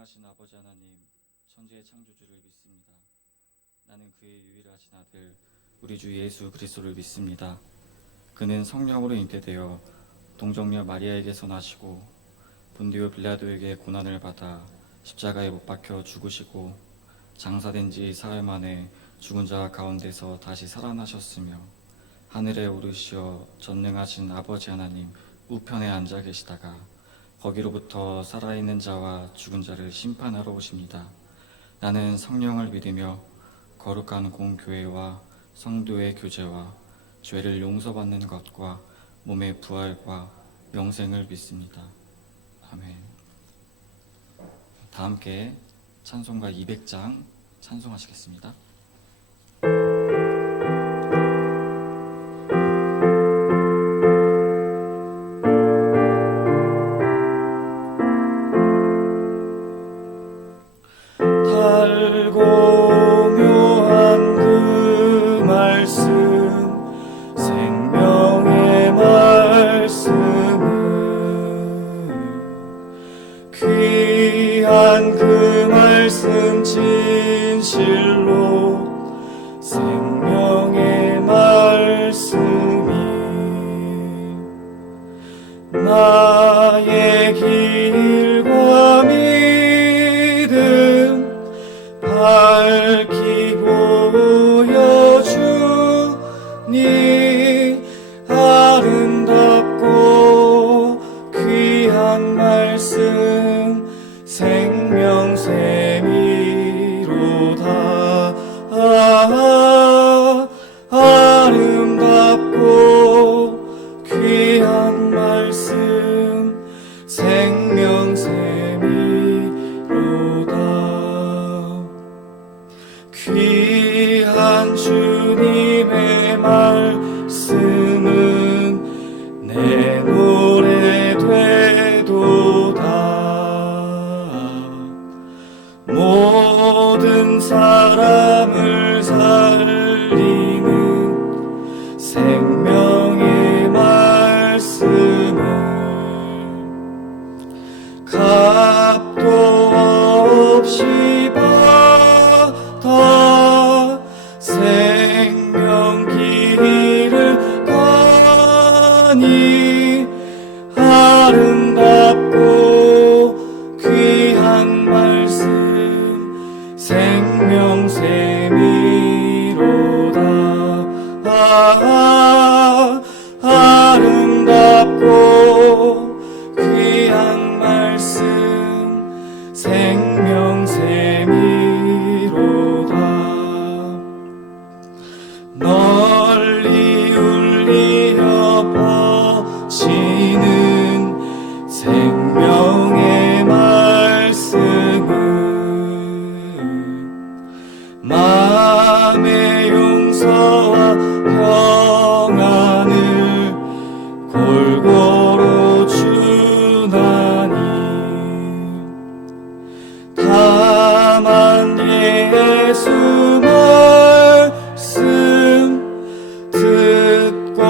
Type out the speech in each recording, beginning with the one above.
전능하신 아버지 하나님, 천지의 창조주를 믿습니다. 나는 그의 유일하신 아들 우리 주 예수 그리스도를 믿습니다. 그는 성령으로 잉태되어 동정녀 마리아에게서 나시고 본디오 빌라도에게 고난을 받아 십자가에 못 박혀 죽으시고 장사된 지 사흘 만에 죽은 자 가운데서 다시 살아나셨으며 하늘에 오르시어 전능하신 아버지 하나님 우편에 앉아 계시다가 거기로부터 살아있는 자와 죽은 자를 심판하러 오십니다. 나는 성령을 믿으며 거룩한 공교회와 성도의 교제와 죄를 용서받는 것과 몸의 부활과 영생을 믿습니다. 아멘. 다 함께 찬송가 200장 찬송하시겠습니다. 달고 묘한 그 말씀 생명의 말씀은 귀한 그 말씀 진실로 생명의 말씀이 나의 길과 믿음 밝히 보여주니 아름답고 귀한 말씀 생명샘이로다. 아름답고 귀한 말씀 생명샘이로다. 귀한 주님의 말씀은 내 노래 되도다. 모든 사람을 살리는 생명의 말씀은 값도 없이 받아 생명 길을 가니 아름답고 귀한 말씀 생명샘이로다. 아름답고 귀한 말씀 생명샘이로다. 널리 울리며 퍼지는 생명의 말씀은 마음의 용서와 평안을 골고루 주나니 다만 예수 말씀 듣고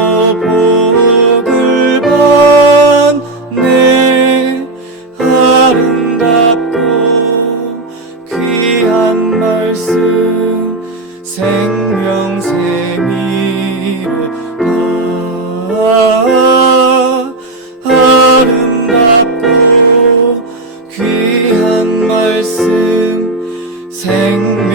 복을 받네. 아름답고 귀한 말씀 생명샘이로다. 아름답고 귀한 말씀 생명샘이로다.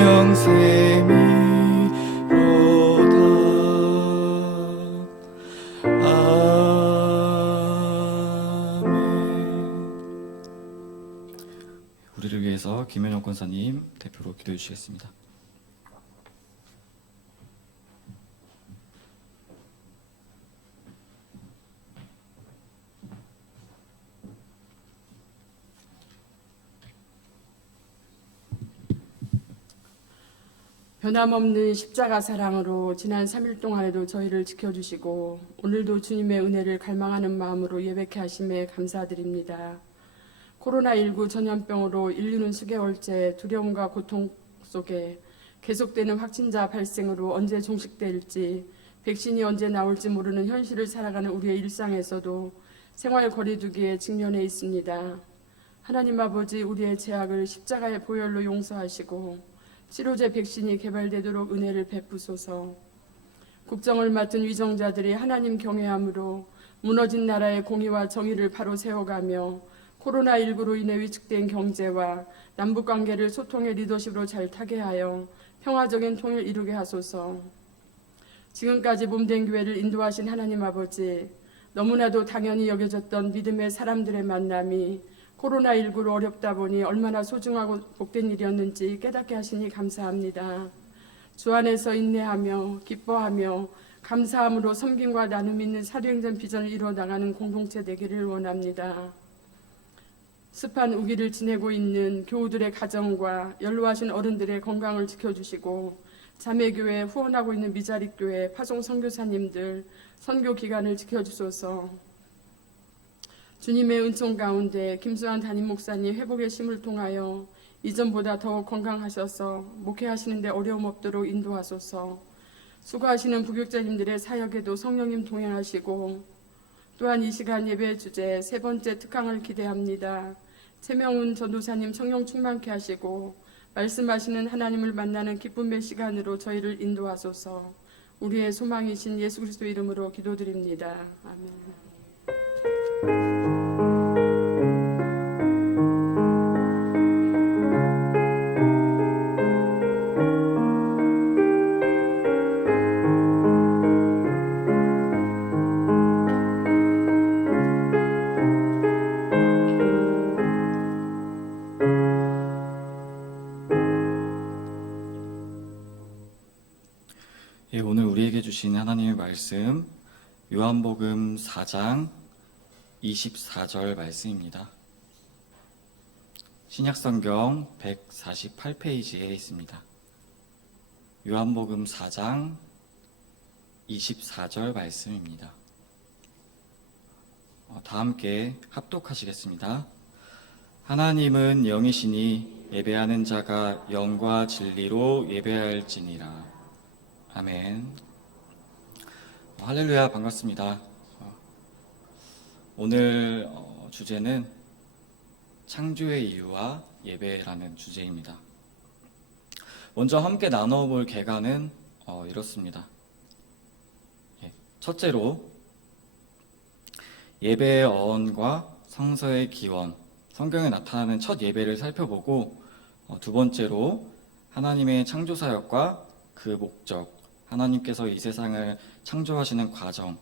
우리를 위해서 김현영 권사님 대표로 기도해 주시겠습니다. 변함없는 십자가 사랑으로 지난 3일 동안에도 저희를 지켜주시고 오늘도 주님의 은혜를 갈망하는 마음으로 예배케 하심에 감사드립니다. 코로나19 전염병으로 인류는 수개월째 두려움과 고통 속에 계속되는 확진자 발생으로 언제 종식될지, 백신이 언제 나올지 모르는 현실을 살아가는 우리의 일상에서도 생활 거리두기에 직면해 있습니다. 하나님 아버지, 우리의 죄악을 십자가의 보혈로 용서하시고 치료제 백신이 개발되도록 은혜를 베푸소서. 국정을 맡은 위정자들이 하나님 경외함으로 무너진 나라의 공의와 정의를 바로 세워가며 코로나19로 인해 위축된 경제와 남북관계를 소통의 리더십으로 잘 타개하여 평화적인 통일 이루게 하소서. 지금까지 몸된 교회를 인도하신 하나님 아버지, 너무나도 당연히 여겨졌던 믿음의 사람들의 만남이 코로나19로 어렵다 보니 얼마나 소중하고 복된 일이었는지 깨닫게 하시니 감사합니다. 주 안에서 인내하며 기뻐하며 감사함으로 섬김과 나눔 있는 사도행전 비전을 이루어 나가는 공동체 되기를 원합니다. 습한 우기를 지내고 있는 교우들의 가정과 연로하신 어른들의 건강을 지켜주시고 자매교회 후원하고 있는 미자립교회 파송 선교사님들 선교 기간을 지켜주소서. 주님의 은총 가운데 김수환 담임 목사님 회복의 심을 통하여 이전보다 더욱 건강하셔서 목회하시는 데 어려움 없도록 인도하소서. 수고하시는 부교자님들의 사역에도 성령님 동행하시고 또한 이 시간 예배 주제 세 번째 특강을 기대합니다. 최명훈 전도사님 성령 충만케 하시고 말씀하시는 하나님을 만나는 기쁨의 시간으로 저희를 인도하소서. 우리의 소망이신 예수 그리스도 이름으로 기도드립니다. 아멘. 예, 오늘 우리에게 주신 하나님의 말씀 요한복음 4장 24절 말씀입니다. 신약성경 148페이지에 있습니다. 요한복음 4장 24절 말씀입니다. 다 함께 합독하시겠습니다. 하나님은 영이시니 예배하는 자가 영과 진리로 예배할지니라. 아멘. 할렐루야, 반갑습니다. 오늘 주제는 창조의 이유와 예배라는 주제입니다. 먼저 함께 나눠볼 개관은 이렇습니다. 첫째로 예배의 어원과 성서의 기원, 성경에 나타나는 첫 예배를 살펴보고 두 번째로 하나님의 창조사역과 그 목적, 하나님께서 이 세상을 창조하시는 과정,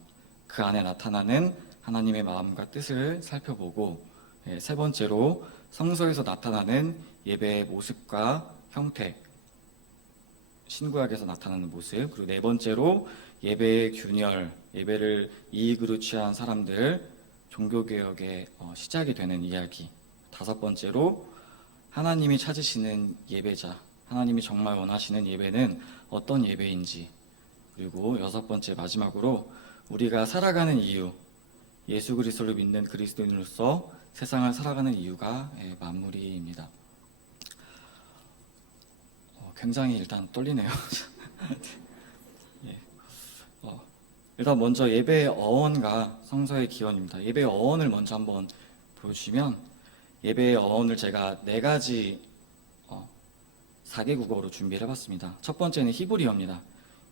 그 안에 나타나는 하나님의 마음과 뜻을 살펴보고 세 번째로 성서에서 나타나는 예배의 모습과 형태, 신구약에서 나타나는 모습, 그리고 네 번째로 예배의 균열, 예배를 이익으로 취한 사람들, 종교개혁의 시작이 되는 이야기, 다섯 번째로 하나님이 찾으시는 예배자, 하나님이 정말 원하시는 예배는 어떤 예배인지, 그리고 여섯 번째 마지막으로 우리가 살아가는 이유, 예수 그리스도를 믿는 그리스도인으로서 세상을 살아가는 이유가 마무리입니다. 굉장히 일단 떨리네요. 일단 먼저 예배의 어원과 성서의 기원입니다. 예배의 어원을 먼저 한번 보여주시면 예배의 어원을 제가 네 가지 4개 국어로 준비를 해봤습니다. 첫 번째는 히브리어입니다.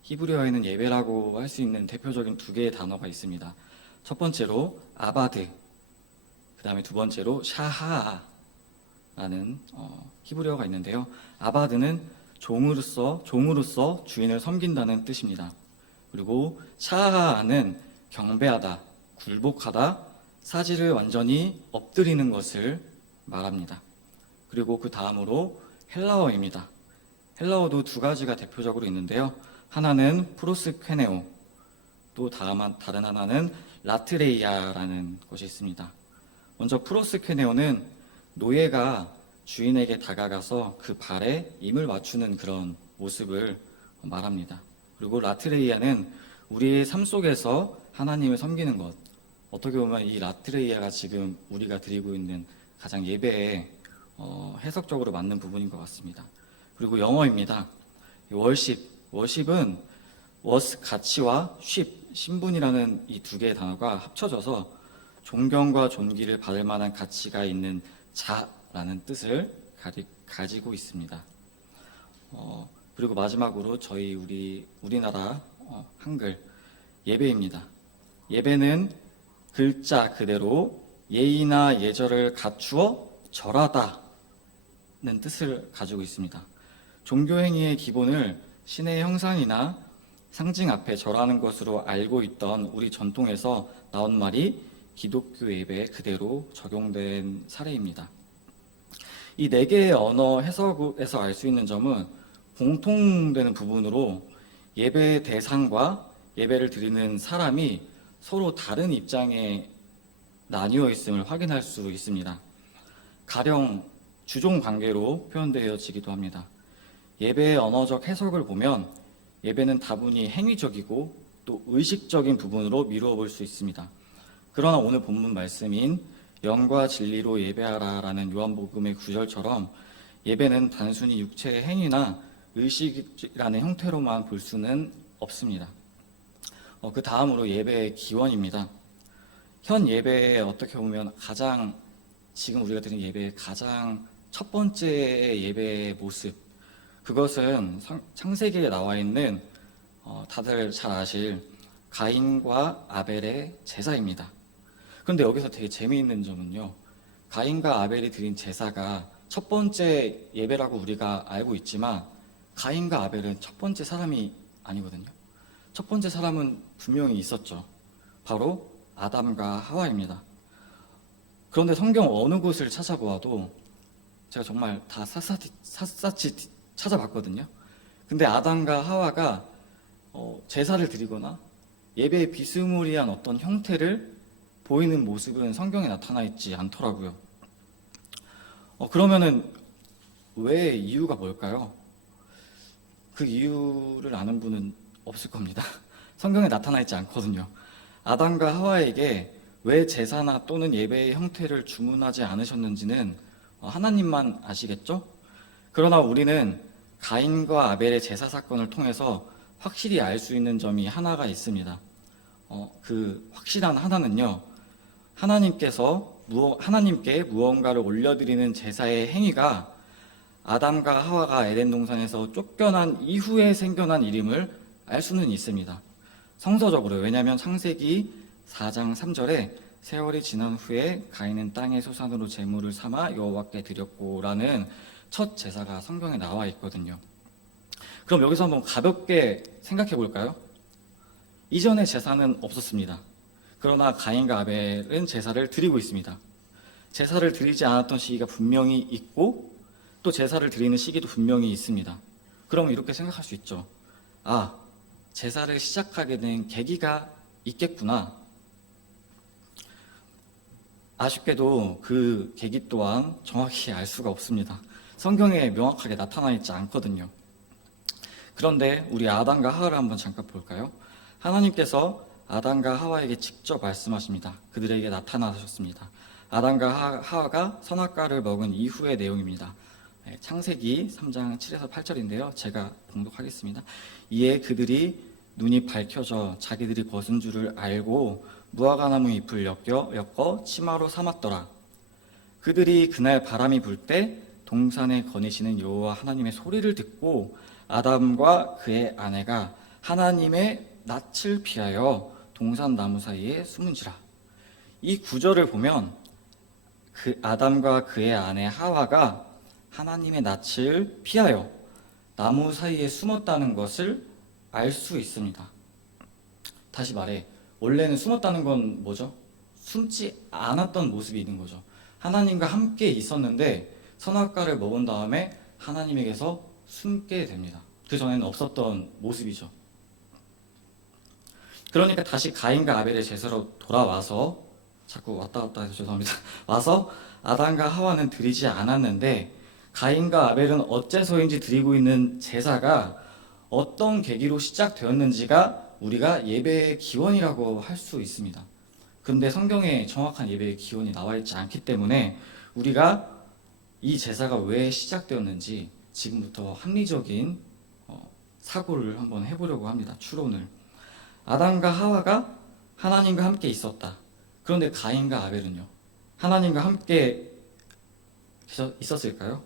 히브리어에는 예배라고 할 수 있는 대표적인 두 개의 단어가 있습니다. 첫 번째로 아바드, 그 다음에 두 번째로 샤하라는 히브리어가 있는데요. 아바드는 종으로서 주인을 섬긴다는 뜻입니다. 그리고 샤하는 경배하다, 굴복하다, 사지를 완전히 엎드리는 것을 말합니다. 그리고 그 다음으로 헬라어입니다. 헬라어도 두 가지가 대표적으로 있는데요. 하나는 프로스퀘네오, 또 다른 하나는 라트레이아라는 것이 있습니다. 먼저 프로스퀘네오는 노예가 주인에게 다가가서 그 발에 입을 맞추는 그런 모습을 말합니다. 그리고 라트레이아는 우리의 삶 속에서 하나님을 섬기는 것, 어떻게 보면 이 라트레이아가 지금 우리가 드리고 있는 가장 예배에 해석적으로 맞는 부분인 것 같습니다. 그리고 영어입니다. 워십은 워스 가치와 쉽, 신분이라는 이 두 개의 단어가 합쳐져서 존경과 존귀를 받을 만한 가치가 있는 자라는 뜻을 가지고 있습니다. 그리고 마지막으로 우리나라 한글 예배입니다. 예배는 글자 그대로 예의나 예절을 갖추어 절하다는 뜻을 가지고 있습니다. 종교행위의 기본을 신의 형상이나 상징 앞에 절하는 것으로 알고 있던 우리 전통에서 나온 말이 기독교 예배에 그대로 적용된 사례입니다. 이 네 개의 언어 해석에서 알 수 있는 점은 공통되는 부분으로 예배의 대상과 예배를 드리는 사람이 서로 다른 입장에 나뉘어 있음을 확인할 수 있습니다. 가령 주종 관계로 표현되어지기도 합니다. 예배의 언어적 해석을 보면 예배는 다분히 행위적이고 또 의식적인 부분으로 미루어 볼 수 있습니다. 그러나 오늘 본문 말씀인 영과 진리로 예배하라라는 요한복음의 구절처럼 예배는 단순히 육체의 행위나 의식이라는 형태로만 볼 수는 없습니다. 그 다음으로 예배의 기원입니다. 현 예배에 어떻게 보면 지금 우리가 드린 예배의 가장 첫 번째 예배의 모습, 그것은 창세기에 나와 있는 다들 잘 아실 가인과 아벨의 제사입니다. 그런데 여기서 되게 재미있는 점은요, 가인과 아벨이 드린 제사가 첫 번째 예배라고 우리가 알고 있지만 가인과 아벨은 첫 번째 사람이 아니거든요. 첫 번째 사람은 분명히 있었죠. 바로 아담과 하와입니다. 그런데 성경 어느 곳을 찾아보아도 제가 정말 다 샅샅이 찾아봤거든요. 근데 아담과 하와가 제사를 드리거나 예배의 비스무리한 어떤 형태를 보이는 모습은 성경에 나타나 있지 않더라고요. 그러면은 왜 이유가 뭘까요? 그 이유를 아는 분은 없을 겁니다. 성경에 나타나 있지 않거든요. 아담과 하와에게 왜 제사나 또는 예배의 형태를 주문하지 않으셨는지는 하나님만 아시겠죠? 그러나 우리는 가인과 아벨의 제사 사건을 통해서 확실히 알 수 있는 점이 하나가 있습니다. 그 확실한 하나는요, 하나님께 무언가를 올려드리는 제사의 행위가 아담과 하와가 에덴 동산에서 쫓겨난 이후에 생겨난 일임을 알 수는 있습니다. 성서적으로, 왜냐하면 창세기 4장 3절에 세월이 지난 후에 가인은 땅의 소산으로 제물을 삼아 여호와께 드렸고라는 첫 제사가 성경에 나와 있거든요. 그럼 여기서 한번 가볍게 생각해 볼까요? 이전에 제사는 없었습니다. 그러나 가인과 아벨은 제사를 드리고 있습니다. 제사를 드리지 않았던 시기가 분명히 있고 또 제사를 드리는 시기도 분명히 있습니다. 그럼 이렇게 생각할 수 있죠. 제사를 시작하게 된 계기가 있겠구나. 아쉽게도 그 계기 또한 정확히 알 수가 없습니다. 성경에 명확하게 나타나 있지 않거든요. 그런데 우리 아담과 하와를 한번 잠깐 볼까요? 하나님께서 아담과 하와에게 직접 말씀하십니다. 그들에게 나타나셨습니다. 아담과 하와가 선악과를 먹은 이후의 내용입니다. 창세기 3장 7에서 8절인데요. 제가 봉독하겠습니다. 이에 그들이 눈이 밝혀져 자기들이 벗은 줄을 알고 무화과나무 잎을 엮어 치마로 삼았더라. 그들이 그날 바람이 불 때 동산에 거니시는 여호와 하나님의 소리를 듣고 아담과 그의 아내가 하나님의 낯을 피하여 동산 나무 사이에 숨은지라. 이 구절을 보면 그 아담과 그의 아내 하와가 하나님의 낯을 피하여 나무 사이에 숨었다는 것을 알 수 있습니다. 다시 말해, 원래는 숨었다는 건 뭐죠? 숨지 않았던 모습이 있는 거죠. 하나님과 함께 있었는데 선악과를 먹은 다음에 하나님에게서 숨게 됩니다. 그 전에는 없었던 모습이죠. 그러니까 다시 가인과 아벨의 제사로 돌아와서, 자꾸 왔다 갔다 해서 죄송합니다. 와서 아담과 하와는 드리지 않았는데 가인과 아벨은 어째서인지 드리고 있는 제사가 어떤 계기로 시작되었는지가 우리가 예배의 기원이라고 할 수 있습니다. 그런데 성경에 정확한 예배의 기원이 나와 있지 않기 때문에 우리가 이 제사가 왜 시작되었는지 지금부터 합리적인 사고를 한번 해보려고 합니다. 추론을. 아담과 하와가 하나님과 함께 있었다. 그런데 가인과 아벨은요, 하나님과 함께 있었을까요?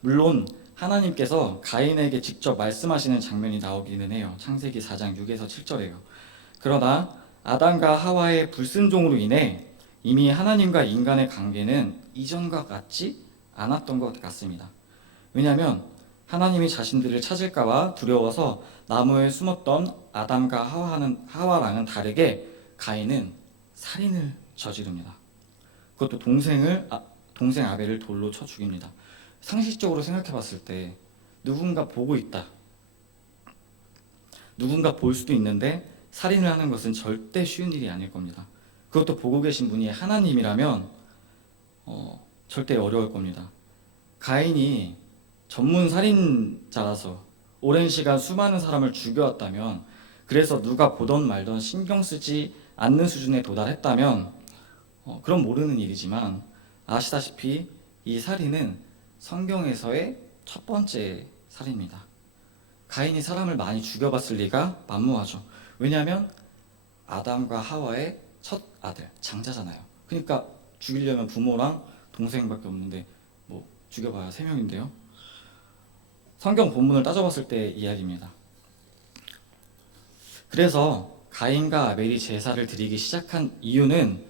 물론 하나님께서 가인에게 직접 말씀하시는 장면이 나오기는 해요. 창세기 4장 6에서 7절에요. 그러나 아담과 하와의 불순종으로 인해 이미 하나님과 인간의 관계는 이전과 같지 않았던 것 같습니다. 왜냐하면 하나님이 자신들을 찾을까봐 두려워서 나무에 숨었던 아담과 하와랑은 다르게 가인은 살인을 저지릅니다. 그것도 동생 아벨을 돌로 쳐 죽입니다. 상식적으로 생각해 봤을 때 누군가 보고 있다. 누군가 볼 수도 있는데 살인을 하는 것은 절대 쉬운 일이 아닐 겁니다. 그것도 보고 계신 분이 하나님이라면 절대 어려울 겁니다. 가인이 전문 살인자라서 오랜 시간 수많은 사람을 죽여왔다면, 그래서 누가 보던 말던 신경 쓰지 않는 수준에 도달했다면 그럼 모르는 일이지만, 아시다시피 이 살인은 성경에서의 첫 번째 살인입니다. 가인이 사람을 많이 죽여봤을 리가 만무하죠. 왜냐하면 아담과 하와의 첫 아들, 장자잖아요. 그러니까 죽이려면 부모랑 동생밖에 없는데 뭐 죽여봐야 3명인데요. 성경 본문을 따져봤을 때 이야기입니다. 그래서 가인과 아벨이 제사를 드리기 시작한 이유는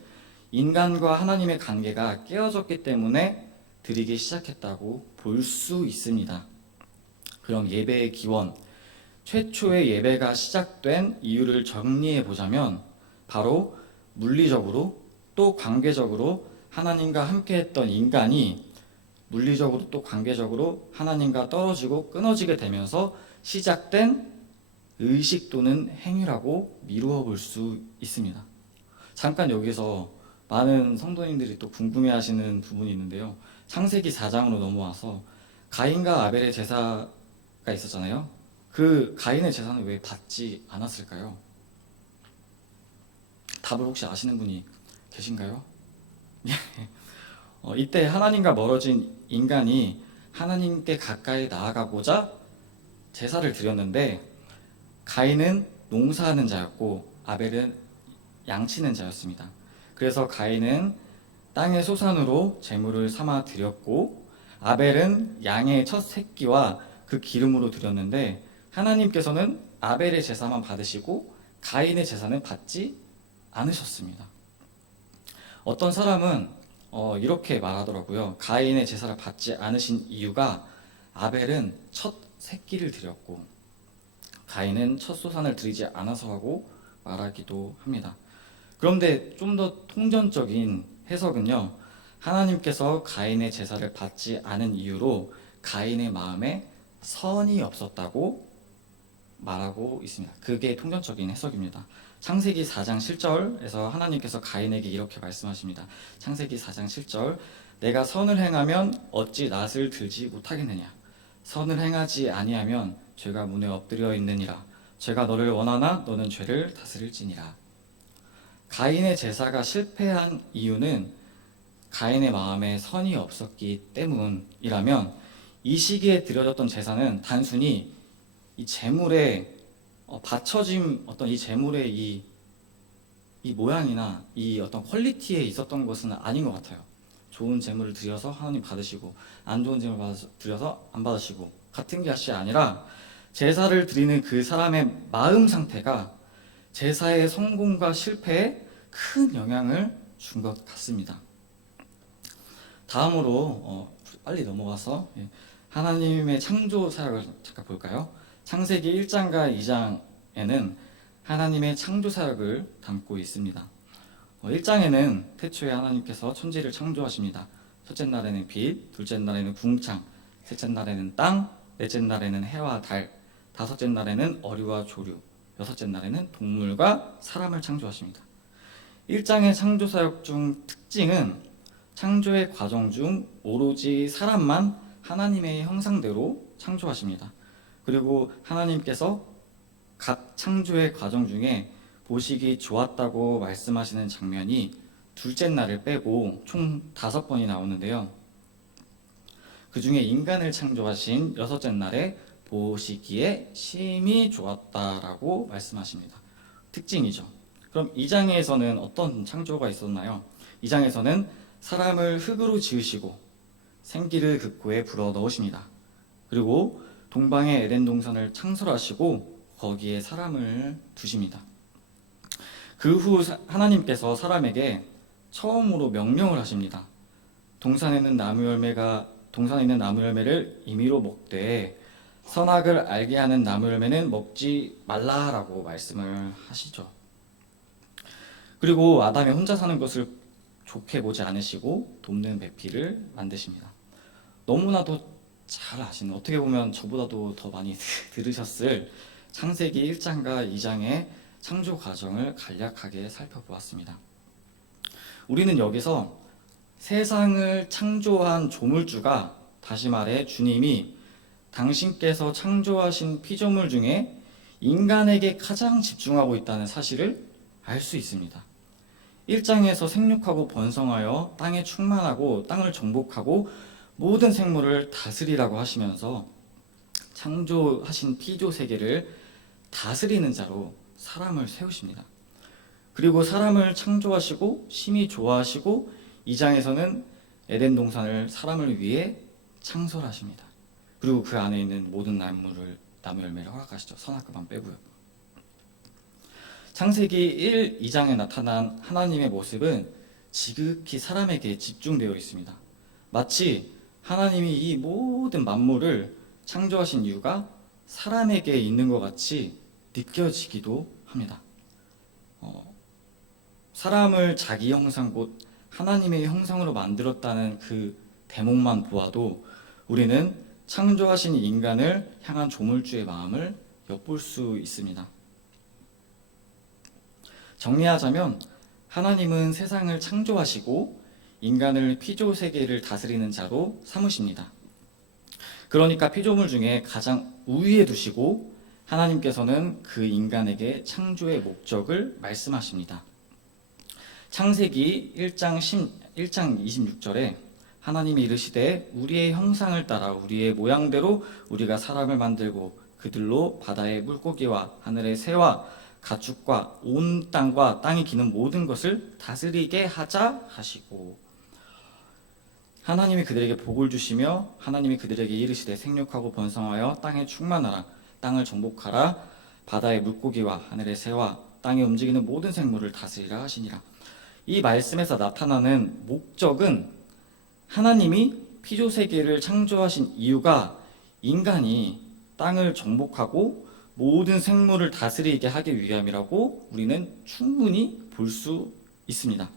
인간과 하나님의 관계가 깨어졌기 때문에 드리기 시작했다고 볼 수 있습니다. 그럼 예배의 기원, 최초의 예배가 시작된 이유를 정리해 보자면 바로 물리적으로 또 관계적으로 하나님과 함께했던 인간이 물리적으로 또 관계적으로 하나님과 떨어지고 끊어지게 되면서 시작된 의식 또는 행위라고 미루어 볼 수 있습니다. 잠깐 여기서 많은 성도님들이 또 궁금해하시는 부분이 있는데요. 창세기 4장으로 넘어와서 가인과 아벨의 제사가 있었잖아요. 그 가인의 제사는 왜 받지 않았을까요? 답을 혹시 아시는 분이 계신가요? 이때 하나님과 멀어진 인간이 하나님께 가까이 나아가고자 제사를 드렸는데, 가인은 농사하는 자였고 아벨은 양치는 자였습니다. 그래서 가인은 땅의 소산으로 제물을 삼아 드렸고, 아벨은 양의 첫 새끼와 그 기름으로 드렸는데, 하나님께서는 아벨의 제사만 받으시고 가인의 제사는 받지 않으셨습니다. 어떤 사람은 이렇게 말하더라고요. 가인의 제사를 받지 않으신 이유가 아벨은 첫 새끼를 드렸고 가인은 첫 소산을 드리지 않아서 하고 말하기도 합니다. 그런데 좀 더 통전적인 해석은요, 하나님께서 가인의 제사를 받지 않은 이유로 가인의 마음에 선이 없었다고 말하고 있습니다. 그게 통전적인 해석입니다. 창세기 4장 7절에서 하나님께서 가인에게 이렇게 말씀하십니다. 창세기 4장 7절, 내가 선을 행하면 어찌 낫을 들지 못하겠느냐. 선을 행하지 아니하면 죄가 문에 엎드려 있느니라. 죄가 너를 원하나 너는 죄를 다스릴지니라. 가인의 제사가 실패한 이유는 가인의 마음에 선이 없었기 때문이라면, 이 시기에 드려졌던 제사는 단순히 이 제물의 바쳐짐, 어떤 이 제물의 이 모양이나 이 어떤 퀄리티에 있었던 것은 아닌 것 같아요. 좋은 제물을 드려서 하나님 받으시고 안 좋은 제물 드려서 안 받으시고 같은 것이 아니라, 제사를 드리는 그 사람의 마음 상태가 제사의 성공과 실패에 큰 영향을 준 것 같습니다. 다음으로 빨리 넘어가서 하나님의 창조 사역을 잠깐 볼까요? 창세기 1장과 2장에는 하나님의 창조 사역을 담고 있습니다. 1장에는 태초에 하나님께서 천지를 창조하십니다. 첫째 날에는 빛, 둘째 날에는 궁창, 셋째 날에는 땅, 넷째 날에는 해와 달, 다섯째 날에는 어류와 조류, 여섯째 날에는 동물과 사람을 창조하십니다. 1장의 창조 사역 중 특징은 창조의 과정 중 오로지 사람만 하나님의 형상대로 창조하십니다. 그리고 하나님께서 각 창조의 과정 중에 보시기 좋았다고 말씀하시는 장면이 둘째 날을 빼고 총 5번이 나오는데요. 그 중에 인간을 창조하신 여섯째 날에 보시기에 심히 좋았다라고 말씀하십니다. 특징이죠. 그럼 2장에서는 어떤 창조가 있었나요? 2장에서는 사람을 흙으로 지으시고 생기를 그 코에 불어 넣으십니다. 그리고 동방의 에덴 동산을 창설하시고 거기에 사람을 두십니다. 그 후 하나님께서 사람에게 처음으로 명령을 하십니다. 동산에 있는 나무 열매를 임의로 먹되 선악을 알게 하는 나무 열매는 먹지 말라라고 말씀을 하시죠. 그리고 아담이 혼자 사는 것을 좋게 보지 않으시고 돕는 배필을 만드십니다. 너무나도 잘 아시는, 어떻게 보면 저보다도 더 많이 들으셨을 창세기 1장과 2장의 창조 과정을 간략하게 살펴보았습니다. 우리는 여기서 세상을 창조한 조물주가, 다시 말해 주님이 당신께서 창조하신 피조물 중에 인간에게 가장 집중하고 있다는 사실을 알 수 있습니다. 1장에서 생육하고 번성하여 땅에 충만하고 땅을 정복하고 모든 생물을 다스리라고 하시면서 창조하신 피조 세계를 다스리는 자로 사람을 세우십니다. 그리고 사람을 창조하시고 심히 좋아하시고 2장에서는 에덴 동산을 사람을 위해 창설하십니다. 그리고 그 안에 있는 모든 나무 열매를 허락하시죠. 선악과만 빼고요. 창세기 1, 2장에 나타난 하나님의 모습은 지극히 사람에게 집중되어 있습니다. 마치 하나님이 이 모든 만물을 창조하신 이유가 사람에게 있는 것 같이 느껴지기도 합니다. 사람을 자기 형상 곧 하나님의 형상으로 만들었다는 그 대목만 보아도 우리는 창조하신 인간을 향한 조물주의 마음을 엿볼 수 있습니다. 정리하자면 하나님은 세상을 창조하시고 인간을 피조 세계를 다스리는 자로 삼으십니다. 그러니까 피조물 중에 가장 우위에 두시고 하나님께서는 그 인간에게 창조의 목적을 말씀하십니다. 창세기 1장 26절에 하나님이 이르시되 우리의 형상을 따라 우리의 모양대로 우리가 사람을 만들고 그들로 바다의 물고기와 하늘의 새와 가축과 온 땅과 땅이 기는 모든 것을 다스리게 하자 하시고, 하나님이 그들에게 복을 주시며 하나님이 그들에게 이르시되 생육하고 번성하여 땅에 충만하라, 땅을 정복하라, 바다의 물고기와 하늘의 새와 땅에 움직이는 모든 생물을 다스리라 하시니라. 이 말씀에서 나타나는 목적은 하나님이 피조세계를 창조하신 이유가 인간이 땅을 정복하고 모든 생물을 다스리게 하기 위함이라고 우리는 충분히 볼 수 있습니다.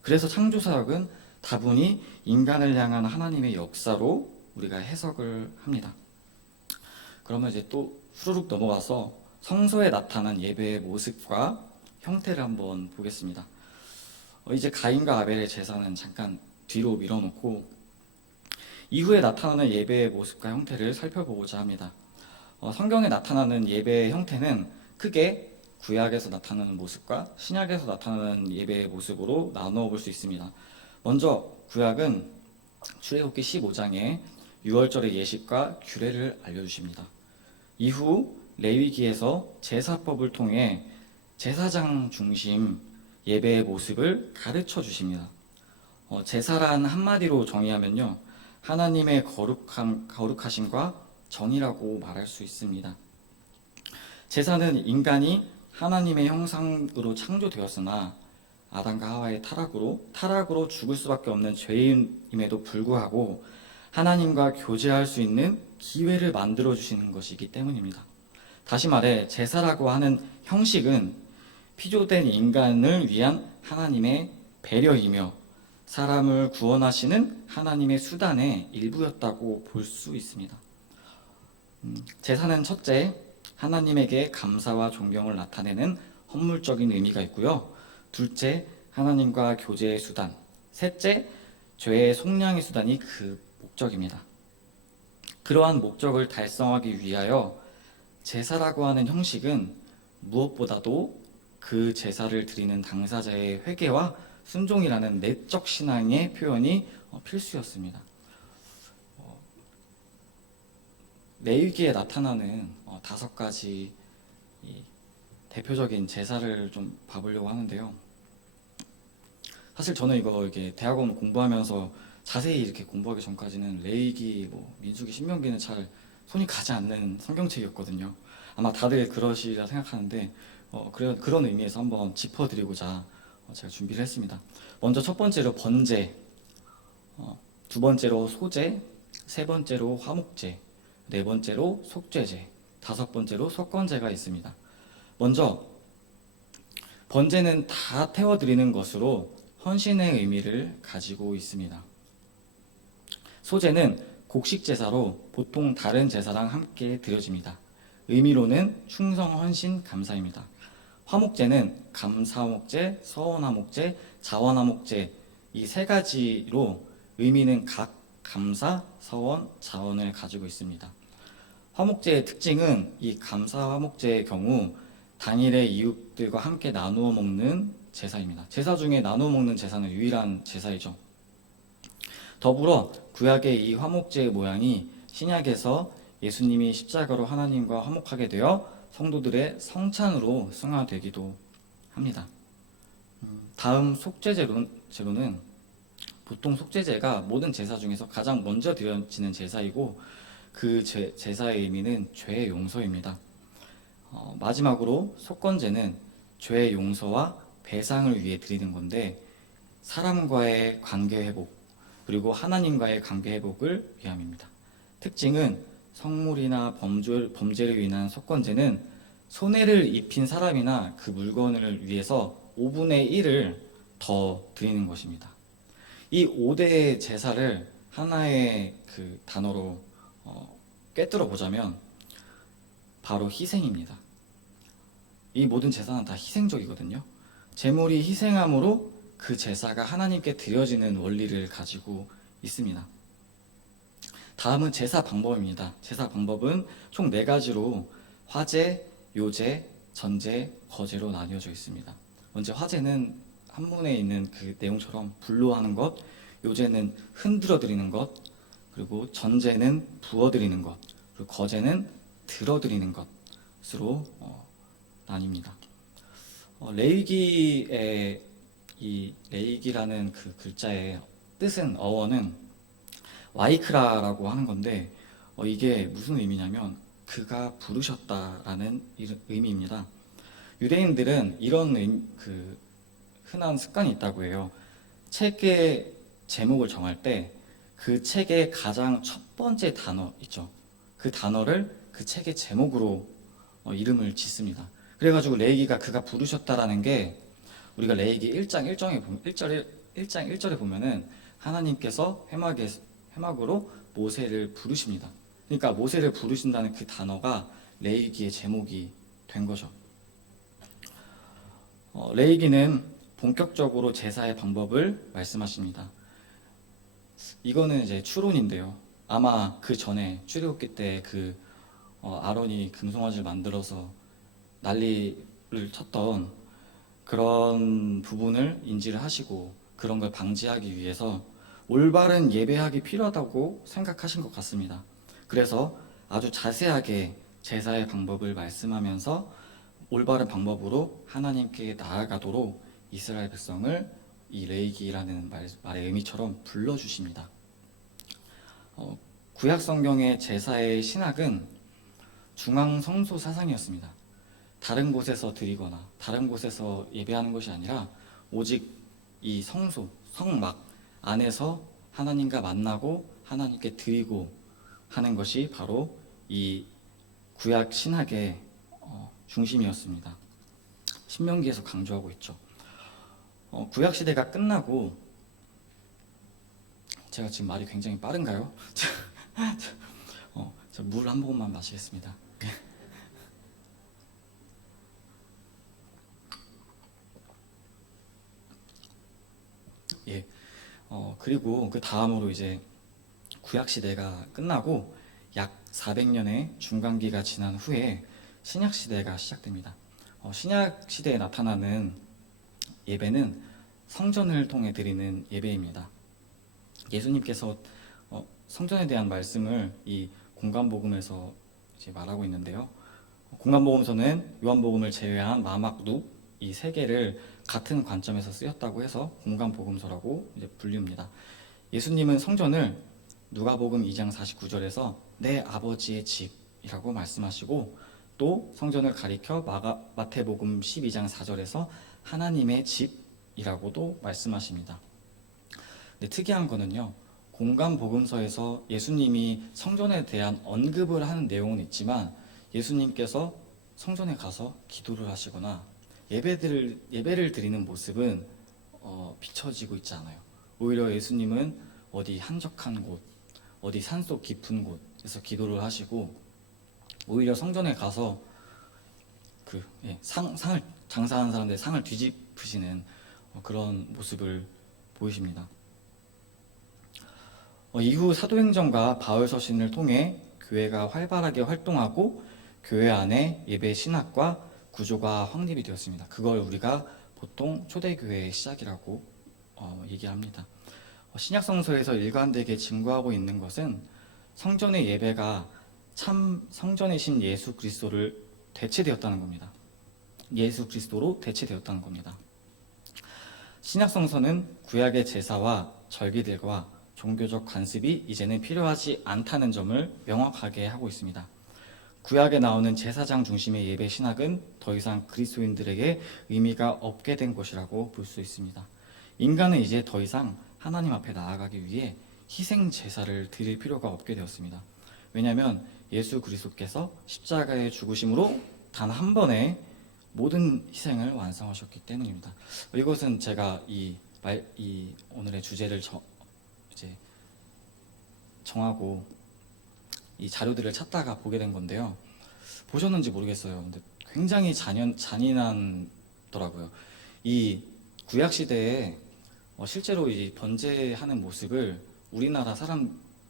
그래서 창조사역은 다분히 인간을 향한 하나님의 역사로 우리가 해석을 합니다. 그러면 이제 또 후루룩 넘어가서 성서에 나타난 예배의 모습과 형태를 한번 보겠습니다. 이제 가인과 아벨의 제사는 잠깐 뒤로 밀어놓고 이후에 나타나는 예배의 모습과 형태를 살펴보고자 합니다. 성경에 나타나는 예배의 형태는 크게 구약에서 나타나는 모습과 신약에서 나타나는 예배의 모습으로 나누어 볼 수 있습니다. 먼저 구약은 출애굽기 15장에 유월절의 예식과 규례를 알려주십니다. 이후 레위기에서 제사법을 통해 제사장 중심 예배의 모습을 가르쳐 주십니다. 제사란 한마디로 정의하면요, 하나님의 거룩하심과 정의라고 말할 수 있습니다. 제사는 인간이 하나님의 형상으로 창조되었으나 아담과 하와의 타락으로 죽을 수밖에 없는 죄인임에도 불구하고 하나님과 교제할 수 있는 기회를 만들어 주시는 것이기 때문입니다. 다시 말해 제사라고 하는 형식은 피조된 인간을 위한 하나님의 배려이며 사람을 구원하시는 하나님의 수단의 일부였다고 볼 수 있습니다. 제사는 첫째, 하나님에게 감사와 존경을 나타내는 헌물적인 의미가 있고요. 둘째, 하나님과 교제의 수단. 셋째, 죄의 속량의 수단이 그 목적입니다. 그러한 목적을 달성하기 위하여 제사라고 하는 형식은 무엇보다도 그 제사를 드리는 당사자의 회개와 순종이라는 내적 신앙의 표현이 필수였습니다. 레위기에 나타나는 5가지 대표적인 제사를 좀 봐보려고 하는데요. 사실 저는 이거 이렇게 대학원 공부하면서 자세히 이렇게 공부하기 전까지는 레위기, 뭐 민수기, 신명기는 잘 손이 가지 않는 성경책이었거든요. 아마 다들 그러시리라 생각하는데 그런 의미에서 한번 짚어드리고자 제가 준비를 했습니다. 먼저 첫 번째로 번제, 두 번째로 소제, 세 번째로 화목제, 네 번째로 속죄제, 다섯 번째로 속건제가 있습니다. 먼저 번제는 다 태워드리는 것으로 헌신의 의미를 가지고 있습니다. 소제는 곡식 제사로 보통 다른 제사랑 함께 드려집니다. 의미로는 충성, 헌신, 감사입니다. 화목제는 감사화목제, 서원화목제, 자원화목제 이 세 가지로 의미는 각 감사, 서원, 자원을 가지고 있습니다. 화목제의 특징은 이 감사화목제의 경우 당일에 이웃들과 함께 나누어 먹는 제사입니다. 제사 중에 나누어 먹는 제사는 유일한 제사이죠. 더불어 구약의 이 화목제의 모양이 신약에서 예수님이 십자가로 하나님과 화목하게 되어 성도들의 성찬으로 승화되기도 합니다. 다음 속죄제로는 보통 속죄제가 모든 제사 중에서 가장 먼저 드려지는 제사이고 그 제사의 의미는 죄의 용서입니다. 마지막으로 속건제는 죄의 용서와 배상을 위해 드리는 건데 사람과의 관계 회복 그리고 하나님과의 관계 회복을 위함입니다. 특징은 성물이나 범죄로 인한 속건제는 손해를 입힌 사람이나 그 물건을 위해서 5분의 1을 더 드리는 것입니다. 이 5대의 제사를 하나의 그 단어로 꿰뚫어 보자면 바로 희생입니다. 이 모든 제사는 다 희생적이거든요. 제물이 희생함으로 그 제사가 하나님께 드려지는 원리를 가지고 있습니다. 다음은 제사 방법입니다. 제사 방법은 총 4가지로 화제, 요제, 전제, 거제로 나뉘어져 있습니다. 먼저 화제는 한문에 있는 그 내용처럼 불로 하는 것, 요제는 흔들어 드리는 것, 그리고 전제는 부어 드리는 것, 그리고 거제는 들어 드리는 것으로 나뉩니다. 레위기의 이 레위기라는 그 글자의 뜻은 어원은 와이크라라고 하는 건데 이게 무슨 의미냐면 그가 부르셨다라는 의미입니다. 유대인들은 이런 그 흔한 습관이 있다고 해요. 책의 제목을 정할 때 그 책의 가장 첫 번째 단어 있죠. 그 단어를 그 책의 제목으로 이름을 짓습니다. 그래가지고 레위기가 그가 부르셨다라는 게 우리가 레위기 1장 1절에 보면은 하나님께서 회막으로 모세를 부르십니다. 그러니까 모세를 부르신다는 그 단어가 레위기의 제목이 된 거죠. 레위기는 본격적으로 제사의 방법을 말씀하십니다. 이거는 이제 추론인데요. 아마 그 전에 출애굽기 때 아론이 금송아지를 만들어서 난리를 쳤던 그런 부분을 인지를 하시고 그런 걸 방지하기 위해서 올바른 예배학이 필요하다고 생각하신 것 같습니다. 그래서 아주 자세하게 제사의 방법을 말씀하면서 올바른 방법으로 하나님께 나아가도록 이스라엘 백성을 이 레위기라는 말의 의미처럼 불러주십니다. 구약 성경의 제사의 신학은 중앙 성소 사상이었습니다. 다른 곳에서 드리거나 다른 곳에서 예배하는 것이 아니라 오직 이 성소, 성막 안에서 하나님과 만나고 하나님께 드리고 하는 것이 바로 이 구약 신학의 중심이었습니다. 신명기에서 강조하고 있죠. 구약 시대가 끝나고 제가 지금 말이 굉장히 빠른가요? 저 물 한 모금만 마시겠습니다. 예. 그리고 그 다음으로 이제 구약 시대가 끝나고 약 400년의 중간기가 지난 후에 신약 시대가 시작됩니다. 신약 시대에 나타나는 예배는 성전을 통해 드리는 예배입니다. 예수님께서 성전에 대한 말씀을 이 공간복음에서 이제 말하고 있는데요. 공간복음서는 요한복음을 제외한 마막, 룩 이 3개를 같은 관점에서 쓰였다고 해서 공감복음서라고 이제 불립니다. 예수님은 성전을 누가복음 2장 49절에서 내 아버지의 집이라고 말씀하시고, 또 성전을 가리켜 마태복음 12장 4절에서 하나님의 집이라고도 말씀하십니다. 근데 특이한 거는요, 공감복음서에서 예수님이 성전에 대한 언급을 하는 내용은 있지만 예수님께서 성전에 가서 기도를 하시거나 예배를 드리는 모습은 비춰지고 있지 않아요. 오히려 예수님은 어디 한적한 곳, 어디 산속 깊은 곳에서 기도를 하시고, 오히려 성전에 가서 상을 장사하는 사람들의 상을 뒤집으시는 그런 모습을 보이십니다. 이후 사도행전과 바울서신을 통해 교회가 활발하게 활동하고 교회 안에 예배 신학과 구조가 확립이 되었습니다. 그걸 우리가 보통 초대교회의 시작이라고 얘기합니다. 신약성서에서 일관되게 증거하고 있는 것은 성전의 예배가 참 성전이신 예수 그리스도를 대체되었다는 겁니다. 예수 그리스도로 대체되었다는 겁니다. 신약성서는 구약의 제사와 절기들과 종교적 관습이 이제는 필요하지 않다는 점을 명확하게 하고 있습니다. 구약에 나오는 제사장 중심의 예배 신학은 더 이상 그리스도인들에게 의미가 없게 된 것이라고 볼 수 있습니다. 인간은 이제 더 이상 하나님 앞에 나아가기 위해 희생 제사를 드릴 필요가 없게 되었습니다. 왜냐하면 예수 그리스도께서 십자가의 죽으심으로 단 한 번에 모든 희생을 완성하셨기 때문입니다. 이것은 제가 이 오늘의 주제를 정하고 이 자료들을 찾다가 보게 된 건데요. 보셨는지 모르겠어요. 근데 굉장히 잔인하더라고요. 이 구약 시대에 실제로 이 번제하는 모습을 우리나라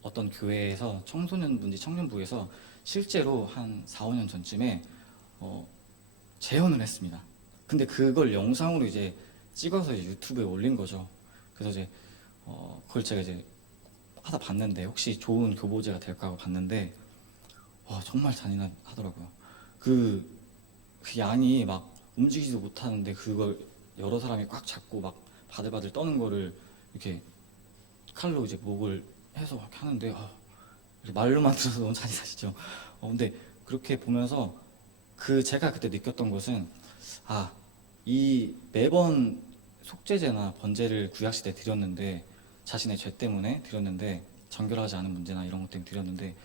어떤 교회에서 청소년부인지 청년부에서 실제로 한 4, 5년 전쯤에 재현을 했습니다. 근데 그걸 영상으로 이제 찍어서 유튜브에 올린 거죠. 그래서 이제 그걸 제가 이제 하다 봤는데 혹시 좋은 교보제가 될까 하고 봤는데 정말 잔인하더라고요. 그 양이 막 움직이지도 못하는데 그걸 여러 사람이 꽉 잡고 막 바들바들 떠는 거를 이렇게 칼로 이제 목을 해서 그렇게 하는데 말로만 들어서 너무 잔인하시죠. 근데 그렇게 보면서 제가 그때 느꼈던 것은 이 매번 속죄제나 번제를 구약시대에 드렸는데 자신의 죄 때문에 드렸는데 정결하지 않은 문제나 이런 것 때문에 드렸는데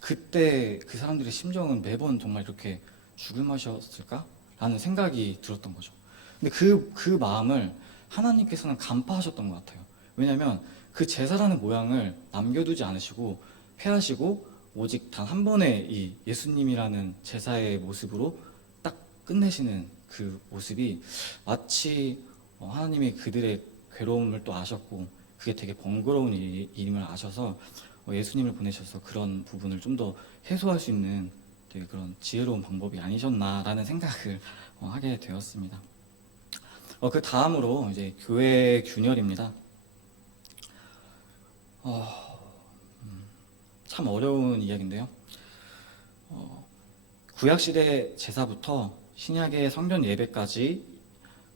그때 그 사람들의 심정은 매번 정말 이렇게 죽을 맛이었을까? 라는 생각이 들었던 거죠. 근데 그 마음을 하나님께서는 간파하셨던 것 같아요. 왜냐하면 그 제사라는 모양을 남겨두지 않으시고 폐하시고 오직 단 한 번의 이 예수님이라는 제사의 모습으로 딱 끝내시는 그 모습이 마치 하나님이 그들의 괴로움을 또 아셨고 그게 되게 번거로운 일임을 아셔서 예수님을 보내셔서 그런 부분을 좀 더 해소할 수 있는 되게 그런 지혜로운 방법이 아니셨나라는 생각을 하게 되었습니다. 그 다음으로 이제 교회 균열입니다. 참 어려운 이야기인데요. 구약시대 제사부터 신약의 성전 예배까지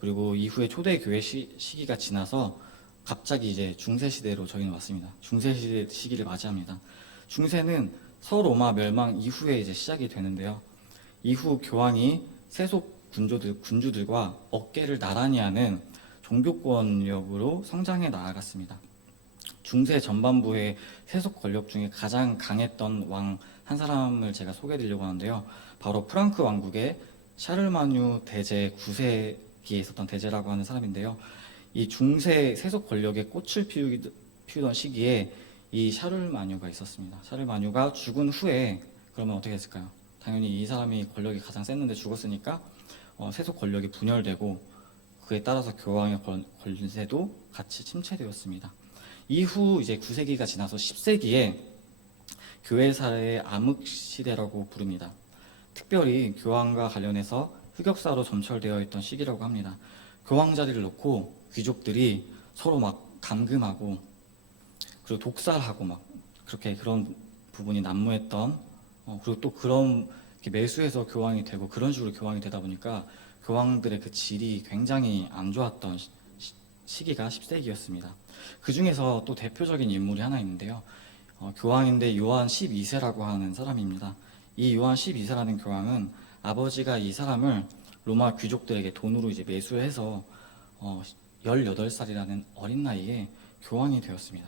그리고 이후에 초대교회 시기가 지나서 갑자기 이제 중세시대로 저희는 왔습니다. 중세시대 시기를 맞이합니다. 중세는 서로마 멸망 이후에 이제 시작이 되는데요. 이후 교황이 세속 군주들과 어깨를 나란히 하는 종교권력으로 성장해 나아갔습니다. 중세 전반부의 세속 권력 중에 가장 강했던 왕 한 사람을 제가 소개해드리려고 하는데요. 바로 프랑크 왕국의 샤를마뉴 대제 9세기에 있었던 대제라고 하는 사람인데요. 이 중세 세속 권력의 꽃을 피우던 시기에 이 샤를마뉴가 있었습니다. 샤를마뉴가 죽은 후에 그러면 어떻게 했을까요? 당연히 이 사람이 권력이 가장 셌는데 죽었으니까 세속 권력이 분열되고 그에 따라서 교황의 권세도 같이 침체되었습니다. 이후 이제 9세기가 지나서 10세기에 교회사의 암흑시대라고 부릅니다. 특별히 교황과 관련해서 흑역사로 점철되어 있던 시기라고 합니다. 교황 자리를 놓고 귀족들이 서로 막 감금하고 그리고 독살하고 막 그렇게 그런 부분이 난무했던 그리고 또 그런 이렇게 매수해서 교황이 되고 그런 식으로 교황이 되다 보니까 교황들의 그 질이 굉장히 안 좋았던 시기가 10세기였습니다. 그 중에서 또 대표적인 인물이 하나 있는데요. 교황인데 요한 12세라고 하는 사람입니다. 이 요한 12세라는 교황은 아버지가 이 사람을 로마 귀족들에게 돈으로 이제 매수해서 18살이라는 어린 나이에 교황이 되었습니다.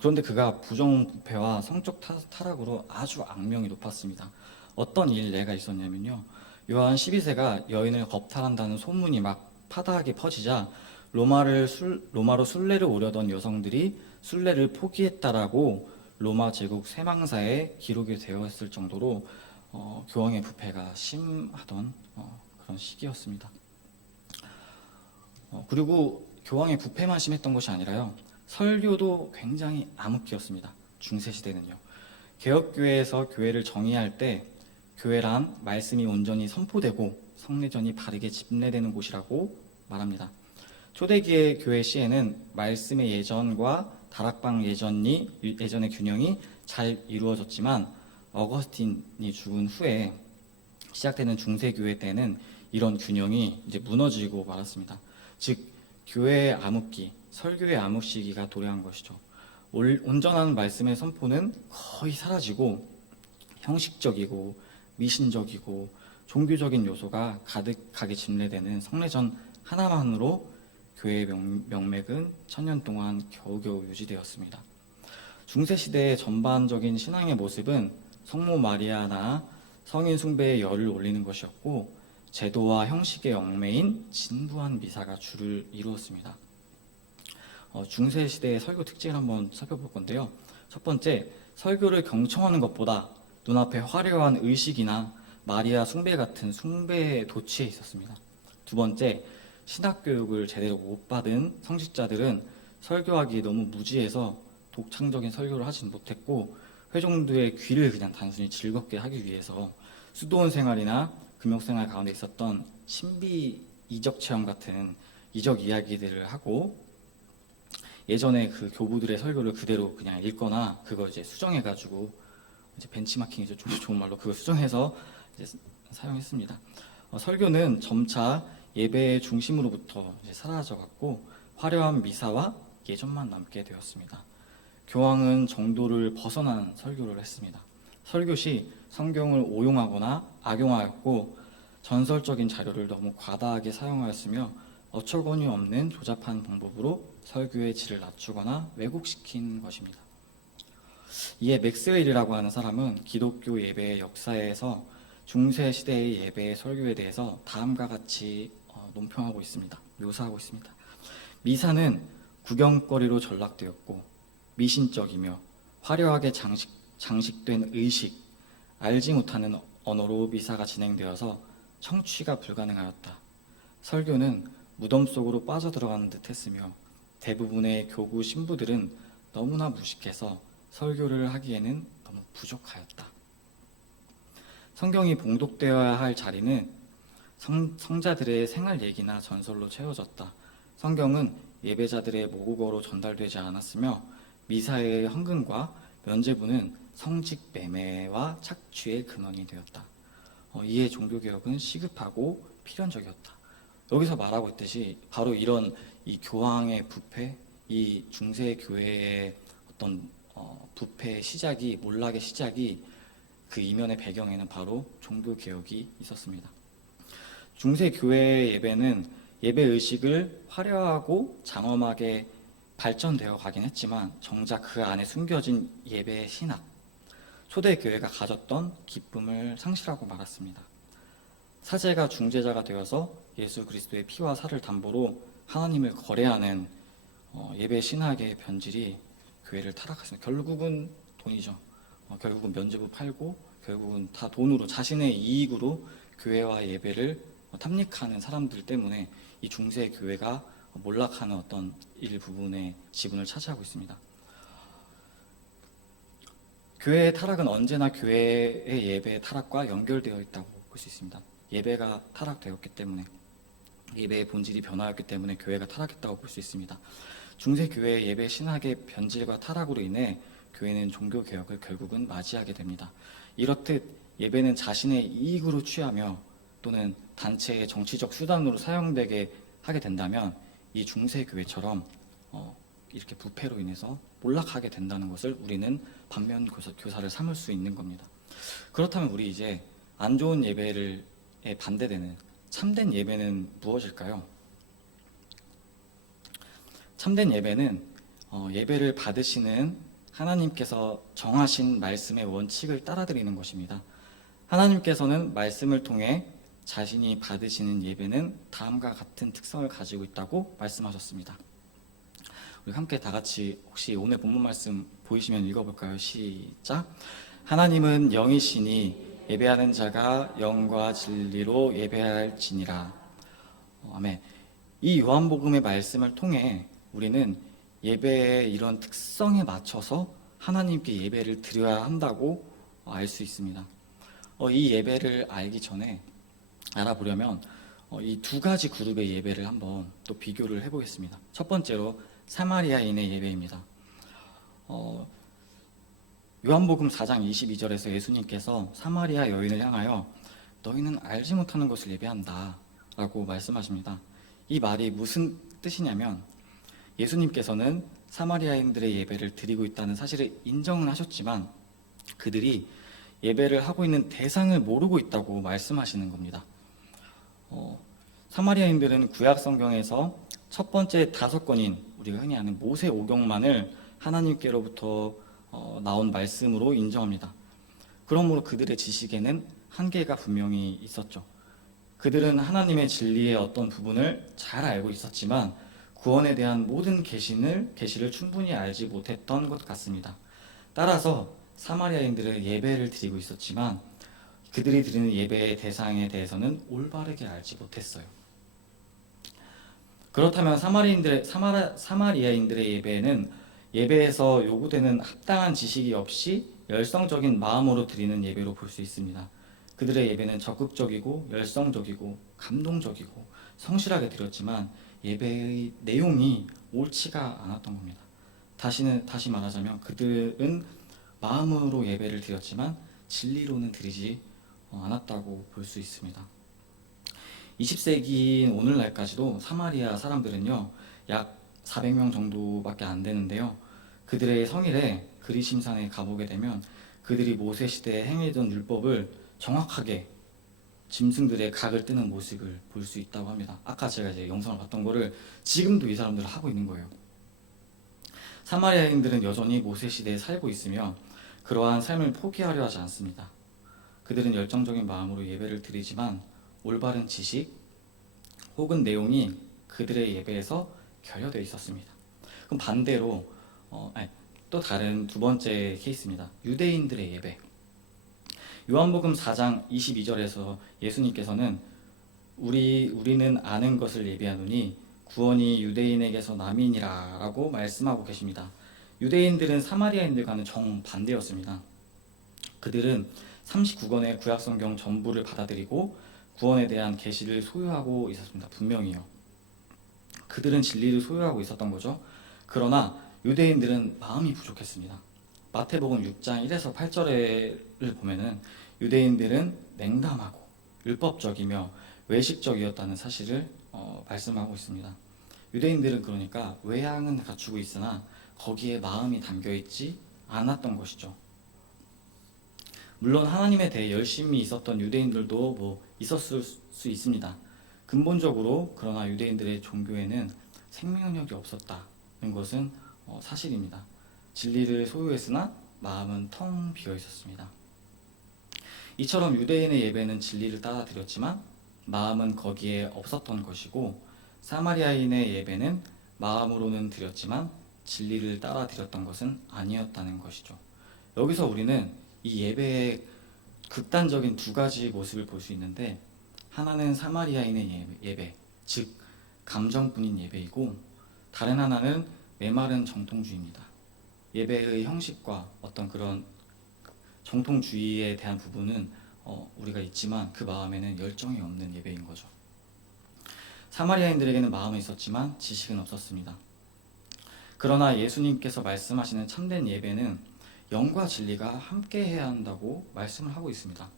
그런데 그가 부정부패와 성적 타락으로 아주 악명이 높았습니다. 어떤 일례가 있었냐면요. 요한 12세가 여인을 겁탈한다는 소문이 막 파다하게 퍼지자 로마로 순례를 오려던 여성들이 순례를 포기했다라고 로마 제국 세망사에 기록이 되어 있을 정도로 교황의 부패가 심하던 그런 시기였습니다. 그리고 교황의 부패만 심했던 것이 아니라요. 설교도 굉장히 암흑기였습니다. 중세시대는요. 개혁교회에서 교회를 정의할 때 교회란 말씀이 온전히 선포되고 성례전이 바르게 집례되는 곳이라고 말합니다. 초대기의 교회 시에는 말씀의 예전과 다락방 예전의 균형이 잘 이루어졌지만 어거스틴이 죽은 후에 시작되는 중세교회 때는 이런 균형이 이제 무너지고 말았습니다. 즉 교회의 암흑기, 설교의 암흑 시기가 도래한 것이죠. 온전한 말씀의 선포는 거의 사라지고 형식적이고 미신적이고 종교적인 요소가 가득하게 집례되는 성례전 하나만으로 교회의 명맥은 1000년 동안 겨우겨우 유지되었습니다. 중세시대의 전반적인 신앙의 모습은 성모 마리아나 성인 숭배에 열을 올리는 것이었고 제도와 형식의 얽매인 진부한 미사가 주를 이루었습니다. 중세시대의 설교 특징을 한번 살펴볼 건데요. 첫 번째, 설교를 경청하는 것보다 눈앞에 화려한 의식이나 마리아 숭배 같은 숭배에 도취해 있었습니다. 두 번째, 신학교육을 제대로 못 받은 성직자들은 설교하기에 너무 무지해서 독창적인 설교를 하진 못했고 회종들의 귀를 그냥 단순히 즐겁게 하기 위해서 수도원 생활이나 금욕생활 가운데 있었던 신비 이적 체험 같은 이적 이야기들을 하고 예전에 그 교부들의 설교를 그대로 그냥 읽거나 그거 이제 수정해가지고 이제 벤치마킹이죠. 좀 좋은 말로 그거 수정해서 이제 사용했습니다. 설교는 점차 예배의 중심으로부터 이제 사라져갔고 화려한 미사와 예전만 남게 되었습니다. 교황은 정도를 벗어난 설교를 했습니다. 설교 시 성경을 오용하거나 악용하였고 전설적인 자료를 너무 과다하게 사용하였으며 어처구니 없는 조잡한 방법으로 설교의 질을 낮추거나 왜곡시킨 것입니다. 이에 맥스웰이라고 하는 사람은 기독교 예배의 역사에서 중세 시대의 예배의 설교에 대해서 다음과 같이 논평하고 있습니다. 묘사하고 있습니다. 미사는 구경거리로 전락되었고 미신적이며 화려하게 장식된 의식, 알지 못하는 언어로 미사가 진행되어서 청취가 불가능하였다. 설교는 무덤 속으로 빠져들어가는 듯 했으며 대부분의 교구 신부들은 너무나 무식해서 설교를 하기에는 너무 부족하였다. 성경이 봉독되어야 할 자리는 성자들의 생활 얘기나 전설로 채워졌다. 성경은 예배자들의 모국어로 전달되지 않았으며 미사의 헌금과 면죄부는 성직 매매와 착취의 근원이 되었다. 이에 종교개혁은 시급하고 필연적이었다. 여기서 말하고 있듯이 바로 이런 이 교황의 부패, 이 중세 교회의 어떤 부패의 시작이, 몰락의 시작이 그 이면의 배경에는 바로 종교개혁이 있었습니다. 중세 교회의 예배는 예배 의식을 화려하고 장엄하게 발전되어 가긴 했지만 정작 그 안에 숨겨진 예배의 신학, 초대 교회가 가졌던 기쁨을 상실하고 말았습니다. 사제가 중재자가 되어서 예수 그리스도의 피와 살을 담보로 하나님을 거래하는 예배 신학의 변질이 교회를 타락했습니다. 결국은 돈이죠. 결국은 면죄부 팔고 결국은 다 돈으로 자신의 이익으로 교회와 예배를 탐닉하는 사람들 때문에 이 중세 교회가 몰락하는 어떤 일부분의 지분을 차지하고 있습니다. 교회의 타락은 언제나 교회의 예배의 타락과 연결되어 있다고 볼 수 있습니다. 예배가 타락되었기 때문에, 예배의 본질이 변화했기 때문에 교회가 타락했다고 볼 수 있습니다. 중세 교회의 예배 신학의 변질과 타락으로 인해 교회는 종교 개혁을 결국은 맞이하게 됩니다. 이렇듯 예배는 자신의 이익으로 취하며 또는 단체의 정치적 수단으로 사용되게 하게 된다면 이 중세 교회처럼 이렇게 부패로 인해서 몰락하게 된다는 것을 우리는 반면 교사를 삼을 수 있는 겁니다. 그렇다면 우리 이제 안 좋은 예배에 반대되는 참된 예배는 무엇일까요? 참된 예배는 예배를 받으시는 하나님께서 정하신 말씀의 원칙을 따라드리는 것입니다. 하나님께서는 말씀을 통해 자신이 받으시는 예배는 다음과 같은 특성을 가지고 있다고 말씀하셨습니다. 우리 함께 다 같이 혹시 오늘 본문 말씀 보이시면 읽어볼까요? 시작. 하나님은 영이시니 예배하는 자가 영과 진리로 예배할지니라. 아멘. 이 요한복음의 말씀을 통해 우리는 예배의 이런 특성에 맞춰서 하나님께 예배를 드려야 한다고 알 수 있습니다. 이 예배를 알기 전에 알아보려면 이 두 가지 그룹의 예배를 한번 또 비교를 해보겠습니다. 첫 번째로 사마리아인의 예배입니다. 요한복음 4장 22절에서 예수님께서 사마리아 여인을 향하여 너희는 알지 못하는 것을 예배한다 라고 말씀하십니다. 이 말이 무슨 뜻이냐면 예수님께서는 사마리아인들의 예배를 드리고 있다는 사실을 인정은 하셨지만 그들이 예배를 하고 있는 대상을 모르고 있다고 말씀하시는 겁니다. 사마리아인들은 구약 성경에서 첫 번째 5권인 우리가 흔히 아는 모세 오경만을 하나님께로부터 나온 말씀으로 인정합니다. 그러므로 그들의 지식에는 한계가 분명히 있었죠. 그들은 하나님의 진리의 어떤 부분을 잘 알고 있었지만 구원에 대한 모든 계시를 충분히 알지 못했던 것 같습니다. 따라서 사마리아인들은 예배를 드리고 있었지만 그들이 드리는 예배의 대상에 대해서는 올바르게 알지 못했어요. 그렇다면 사마리아인들의 예배는 예배에서 요구되는 합당한 지식이 없이 열성적인 마음으로 드리는 예배로 볼 수 있습니다. 그들의 예배는 적극적이고 열성적이고 감동적이고 성실하게 드렸지만 예배의 내용이 옳지가 않았던 겁니다. 다시 말하자면 그들은 마음으로 예배를 드렸지만 진리로는 드리지 않았다고 볼 수 있습니다. 20세기인 오늘날까지도 사마리아 사람들은요 약 400명 정도밖에 안 되는데요. 그들의 성일에 그리심산에 가보게 되면 그들이 모세 시대에 행해던 율법을 정확하게 짐승들의 각을 뜨는 모습을 볼 수 있다고 합니다. 아까 제가 이제 영상을 봤던 거를 지금도 이 사람들은 하고 있는 거예요. 사마리아인들은 여전히 모세 시대에 살고 있으며 그러한 삶을 포기하려 하지 않습니다. 그들은 열정적인 마음으로 예배를 드리지만 올바른 지식 혹은 내용이 그들의 예배에서 결여되어 있었습니다. 그럼 반대로 또 다른 두 번째 케이스입니다. 유대인들의 예배. 요한복음 4장 22절에서 예수님께서는 우리는 아는 것을 예배하노니 구원이 유대인에게서 남이니라 라고 말씀하고 계십니다. 유대인들은 사마리아인들과는 정반대였습니다. 그들은 39권의 구약성경 전부를 받아들이고 구원에 대한 계시를 소유하고 있었습니다. 분명히요. 그들은 진리를 소유하고 있었던 거죠. 그러나 유대인들은 마음이 부족했습니다. 마태복음 6장 1에서 8절을 보면은 유대인들은 냉담하고 율법적이며 외식적이었다는 사실을 말씀하고 있습니다. 유대인들은 그러니까 외양은 갖추고 있으나 거기에 마음이 담겨있지 않았던 것이죠. 물론 하나님에 대해 열심히 있었던 유대인들도 있었을 수 있습니다. 근본적으로 그러나 유대인들의 종교에는 생명력이 없었다는 것은 사실입니다. 진리를 소유했으나 마음은 텅 비어 있었습니다. 이처럼 유대인의 예배는 진리를 따라 드렸지만 마음은 거기에 없었던 것이고 사마리아인의 예배는 마음으로는 드렸지만 진리를 따라 드렸던 것은 아니었다는 것이죠. 여기서 우리는 이 예배의 극단적인 두 가지 모습을 볼 수 있는데 하나는 사마리아인의 예배, 즉 감정뿐인 예배이고 다른 하나는 메마른 정통주의입니다. 예배의 형식과 어떤 그런 정통주의에 대한 부분은 우리가 있지만 그 마음에는 열정이 없는 예배인 거죠. 사마리아인들에게는 마음은 있었지만 지식은 없었습니다. 그러나 예수님께서 말씀하시는 참된 예배는 영과 진리가 함께 해야 한다고 말씀을 하고 있습니다.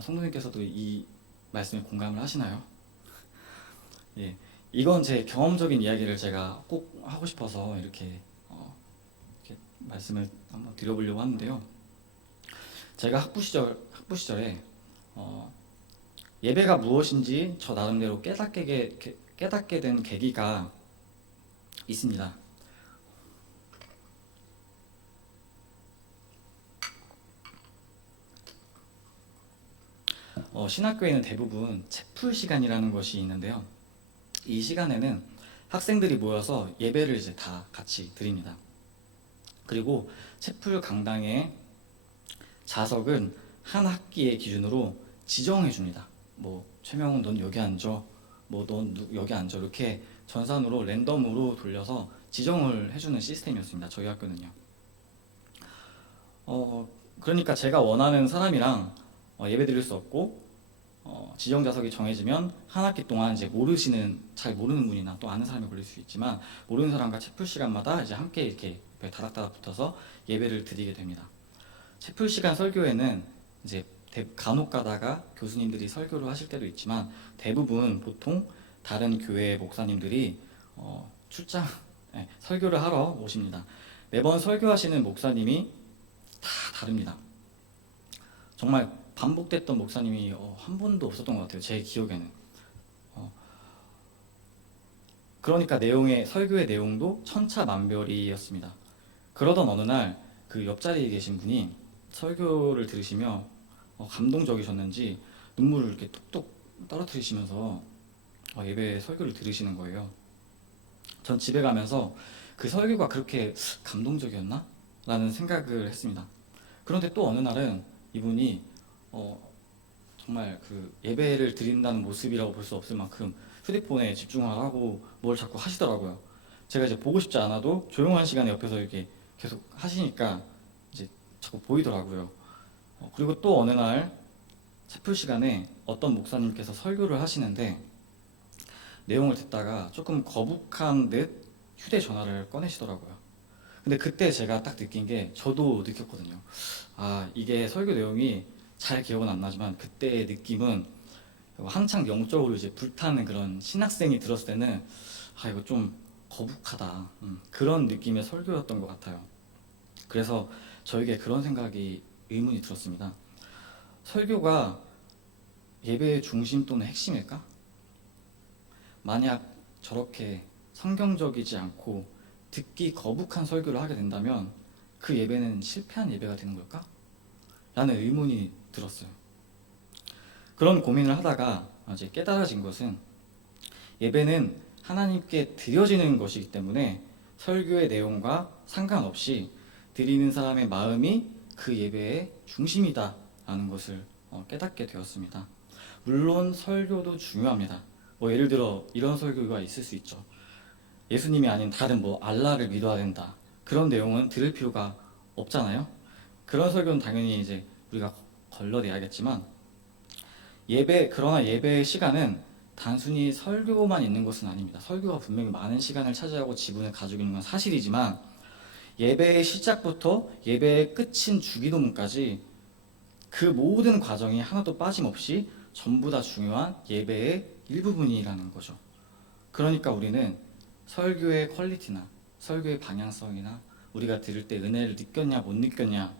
성도님께서도 이 말씀에 공감을 하시나요? 예, 이건 제 경험적인 이야기를 제가 꼭 하고 싶어서 이렇게 말씀을 한번 드려보려고 하는데요. 제가 학부 시절에 예배가 무엇인지 저 나름대로 깨닫게 된 계기가 있습니다. 신학교에는 대부분 채플 시간이라는 것이 있는데요. 이 시간에는 학생들이 모여서 예배를 이제 다 같이 드립니다. 그리고 채플 강당의 좌석은 한 학기의 기준으로 지정해 줍니다. 뭐 최명훈 넌 여기 앉아, 뭐 넌 여기 앉아, 이렇게 전산으로 랜덤으로 돌려서 지정을 해주는 시스템이었습니다. 저희 학교는요. 그러니까 제가 원하는 사람이랑 예배 드릴 수 없고, 지정 좌석이 정해지면 한 학기 동안 이제 잘 모르는 분이나 또 아는 사람이 걸릴 수 있지만, 모르는 사람과 채플 시간마다 이제 함께 이렇게 다닥다닥 붙어서 예배를 드리게 됩니다. 채플 시간 설교에는 이제 간혹 가다가 교수님들이 설교를 하실 때도 있지만, 대부분 보통 다른 교회 목사님들이 설교를 하러 오십니다. 매번 설교하시는 목사님이 다 다릅니다. 정말 반복됐던 목사님이 한 번도 없었던 것 같아요. 제 기억에는. 그러니까 설교의 내용도 천차만별이었습니다. 그러던 어느 날 그 옆자리에 계신 분이 설교를 들으시며 감동적이셨는지 눈물을 이렇게 뚝뚝 떨어뜨리시면서 예배 설교를 들으시는 거예요. 전 집에 가면서 그 설교가 그렇게 감동적이었나? 라는 생각을 했습니다. 그런데 또 어느 날은 이분이 정말 그 예배를 드린다는 모습이라고 볼 수 없을 만큼 휴대폰에 집중하라고 뭘 자꾸 하시더라고요. 제가 이제 보고 싶지 않아도 조용한 시간에 옆에서 이렇게 계속 하시니까 이제 자꾸 보이더라고요. 그리고 또 어느 날 채플 시간에 어떤 목사님께서 설교를 하시는데, 내용을 듣다가 조금 거북한 듯 휴대전화를 꺼내시더라고요. 근데 그때 제가 딱 느낀 게, 저도 느꼈거든요. 이게 설교 내용이 잘 기억은 안 나지만 그때의 느낌은, 한창 영적으로 이제 불타는 그런 신학생이 들었을 때는 이거 좀 거북하다, 그런 느낌의 설교였던 것 같아요. 그래서 저에게 그런 생각이 의문이 들었습니다. 설교가 예배의 중심 또는 핵심일까? 만약 저렇게 성경적이지 않고 듣기 거북한 설교를 하게 된다면 그 예배는 실패한 예배가 되는 걸까? 라는 의문이 들었어요. 그런 고민을 하다가 이제 깨달아진 것은, 예배는 하나님께 드려지는 것이기 때문에 설교의 내용과 상관없이 드리는 사람의 마음이 그 예배의 중심이다 라는 것을 깨닫게 되었습니다. 물론 설교도 중요합니다. 예를 들어 이런 설교가 있을 수 있죠. 예수님이 아닌 다른 알라를 믿어야 된다, 그런 내용은 들을 필요가 없잖아요. 그런 설교는 당연히 이제 우리가 걸러내야겠지만, 그러나 예배의 시간은 단순히 설교만 있는 것은 아닙니다. 설교가 분명히 많은 시간을 차지하고 지분을 가지고 있는 건 사실이지만, 예배의 시작부터 예배의 끝인 주기도문까지 그 모든 과정이 하나도 빠짐없이 전부 다 중요한 예배의 일부분이라는 거죠. 그러니까 우리는 설교의 퀄리티나 설교의 방향성이나 우리가 들을 때 은혜를 느꼈냐 못 느꼈냐,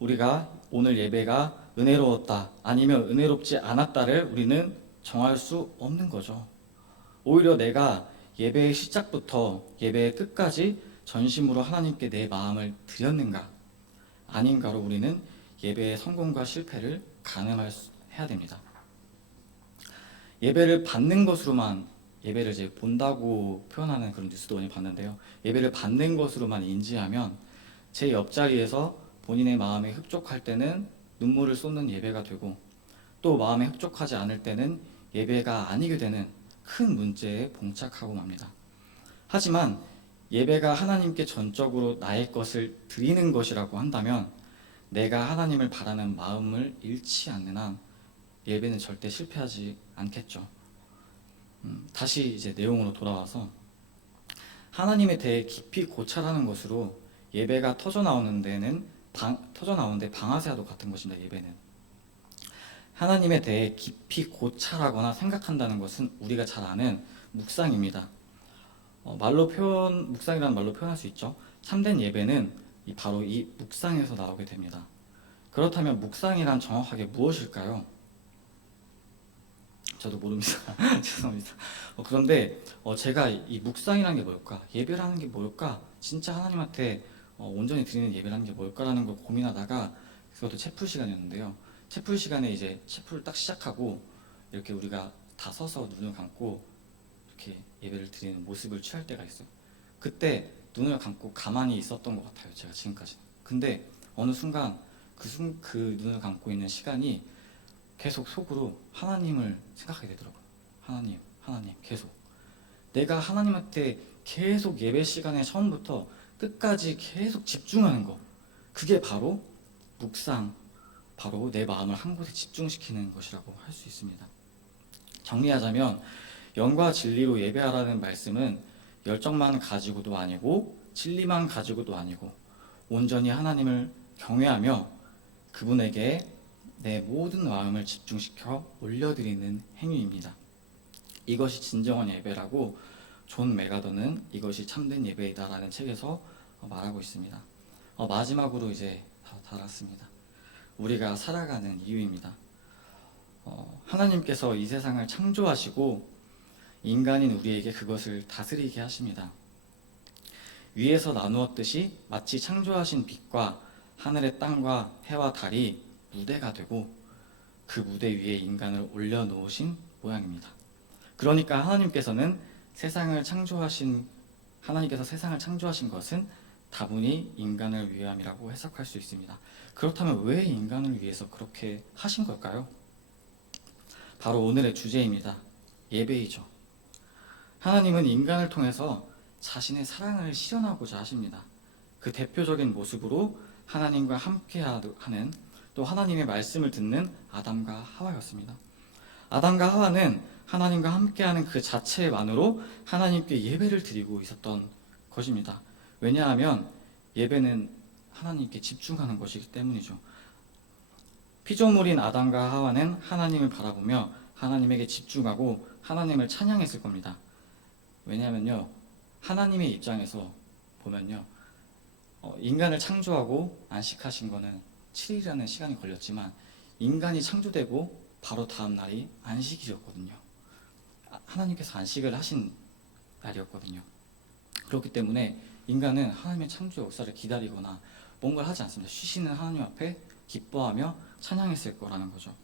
우리가 오늘 예배가 은혜로웠다 아니면 은혜롭지 않았다를 우리는 정할 수 없는 거죠. 오히려 내가 예배의 시작부터 예배의 끝까지 전심으로 하나님께 내 마음을 드렸는가 아닌가로 우리는 예배의 성공과 실패를 가늠해야 됩니다. 예배를 받는 것으로만, 예배를 이제 본다고 표현하는 그런 뉴스도 많이 봤는데요. 예배를 받는 것으로만 인지하면 제 옆자리에서 본인의 마음에 흡족할 때는 눈물을 쏟는 예배가 되고, 또 마음에 흡족하지 않을 때는 예배가 아니게 되는 큰 문제에 봉착하고 맙니다. 하지만 예배가 하나님께 전적으로 나의 것을 드리는 것이라고 한다면, 내가 하나님을 바라는 마음을 잃지 않는 한 예배는 절대 실패하지 않겠죠. 다시 이제 내용으로 돌아와서, 하나님에 대해 깊이 고찰하는 것으로 예배가 터져 나오는데 방아쇠와도 같은 것입니다. 예배는 하나님에 대해 깊이 고찰하거나 생각한다는 것은 우리가 잘 아는 묵상입니다. 묵상이라는 말로 표현할 수 있죠. 참된 예배는 바로 이 묵상에서 나오게 됩니다. 그렇다면 묵상이란 정확하게 무엇일까요? 저도 모릅니다. 죄송합니다. 그런데 제가 이 묵상이라는 게 뭘까? 예배라는 게 뭘까? 진짜 하나님한테 온전히 드리는 예배라는 게 뭘까라는 걸 고민하다가 그것도 채플 시간이었는데요. 채플 시간에 이제 채플을 딱 시작하고 이렇게 우리가 다 서서 눈을 감고 이렇게 예배를 드리는 모습을 취할 때가 있어요. 그때 눈을 감고 가만히 있었던 것 같아요. 제가 지금까지. 근데 어느 순간 그 눈을 감고 있는 시간이 계속 속으로 하나님을 생각하게 되더라고요. 하나님 계속. 내가 하나님한테 계속 예배 시간에 처음부터 끝까지 계속 집중하는 거. 그게 바로 묵상, 바로 내 마음을 한 곳에 집중시키는 것이라고 할 수 있습니다. 정리하자면 영과 진리로 예배하라는 말씀은 열정만 가지고도 아니고 진리만 가지고도 아니고 온전히 하나님을 경외하며 그분에게 내 모든 마음을 집중시켜 올려드리는 행위입니다. 이것이 진정한 예배라고 존 메가더는 이것이 참된 예배이다라는 책에서 말하고 있습니다. 마지막으로 이제 다 달았습니다. 우리가 살아가는 이유입니다. 하나님께서 이 세상을 창조하시고 인간인 우리에게 그것을 다스리게 하십니다. 위에서 나누었듯이 마치 창조하신 빛과 하늘의 땅과 해와 달이 무대가 되고 그 무대 위에 인간을 올려놓으신 모양입니다. 그러니까 하나님께서 세상을 창조하신 것은 다분히 인간을 위함이라고 해석할 수 있습니다. 그렇다면 왜 인간을 위해서 그렇게 하신 걸까요? 바로 오늘의 주제입니다. 예배이죠. 하나님은 인간을 통해서 자신의 사랑을 실현하고자 하십니다. 그 대표적인 모습으로 하나님과 함께하는 또 하나님의 말씀을 듣는 아담과 하와였습니다. 아담과 하와는 하나님과 함께하는 그 자체만으로 하나님께 예배를 드리고 있었던 것입니다. 왜냐하면 예배는 하나님께 집중하는 것이기 때문이죠. 피조물인 아담과 하와는 하나님을 바라보며 하나님에게 집중하고 하나님을 찬양했을 겁니다. 왜냐하면요, 하나님의 입장에서 보면요, 인간을 창조하고 안식하신 거는 7일이라는 시간이 걸렸지만 인간이 창조되고 바로 다음 날이 안식일이었거든요. 하나님께서 안식을 하신 날이었거든요. 그렇기 때문에 인간은 하나님의 창조 역사를 기다리거나 뭔가를 하지 않습니다. 쉬시는 하나님 앞에 기뻐하며 찬양했을 거라는 거죠.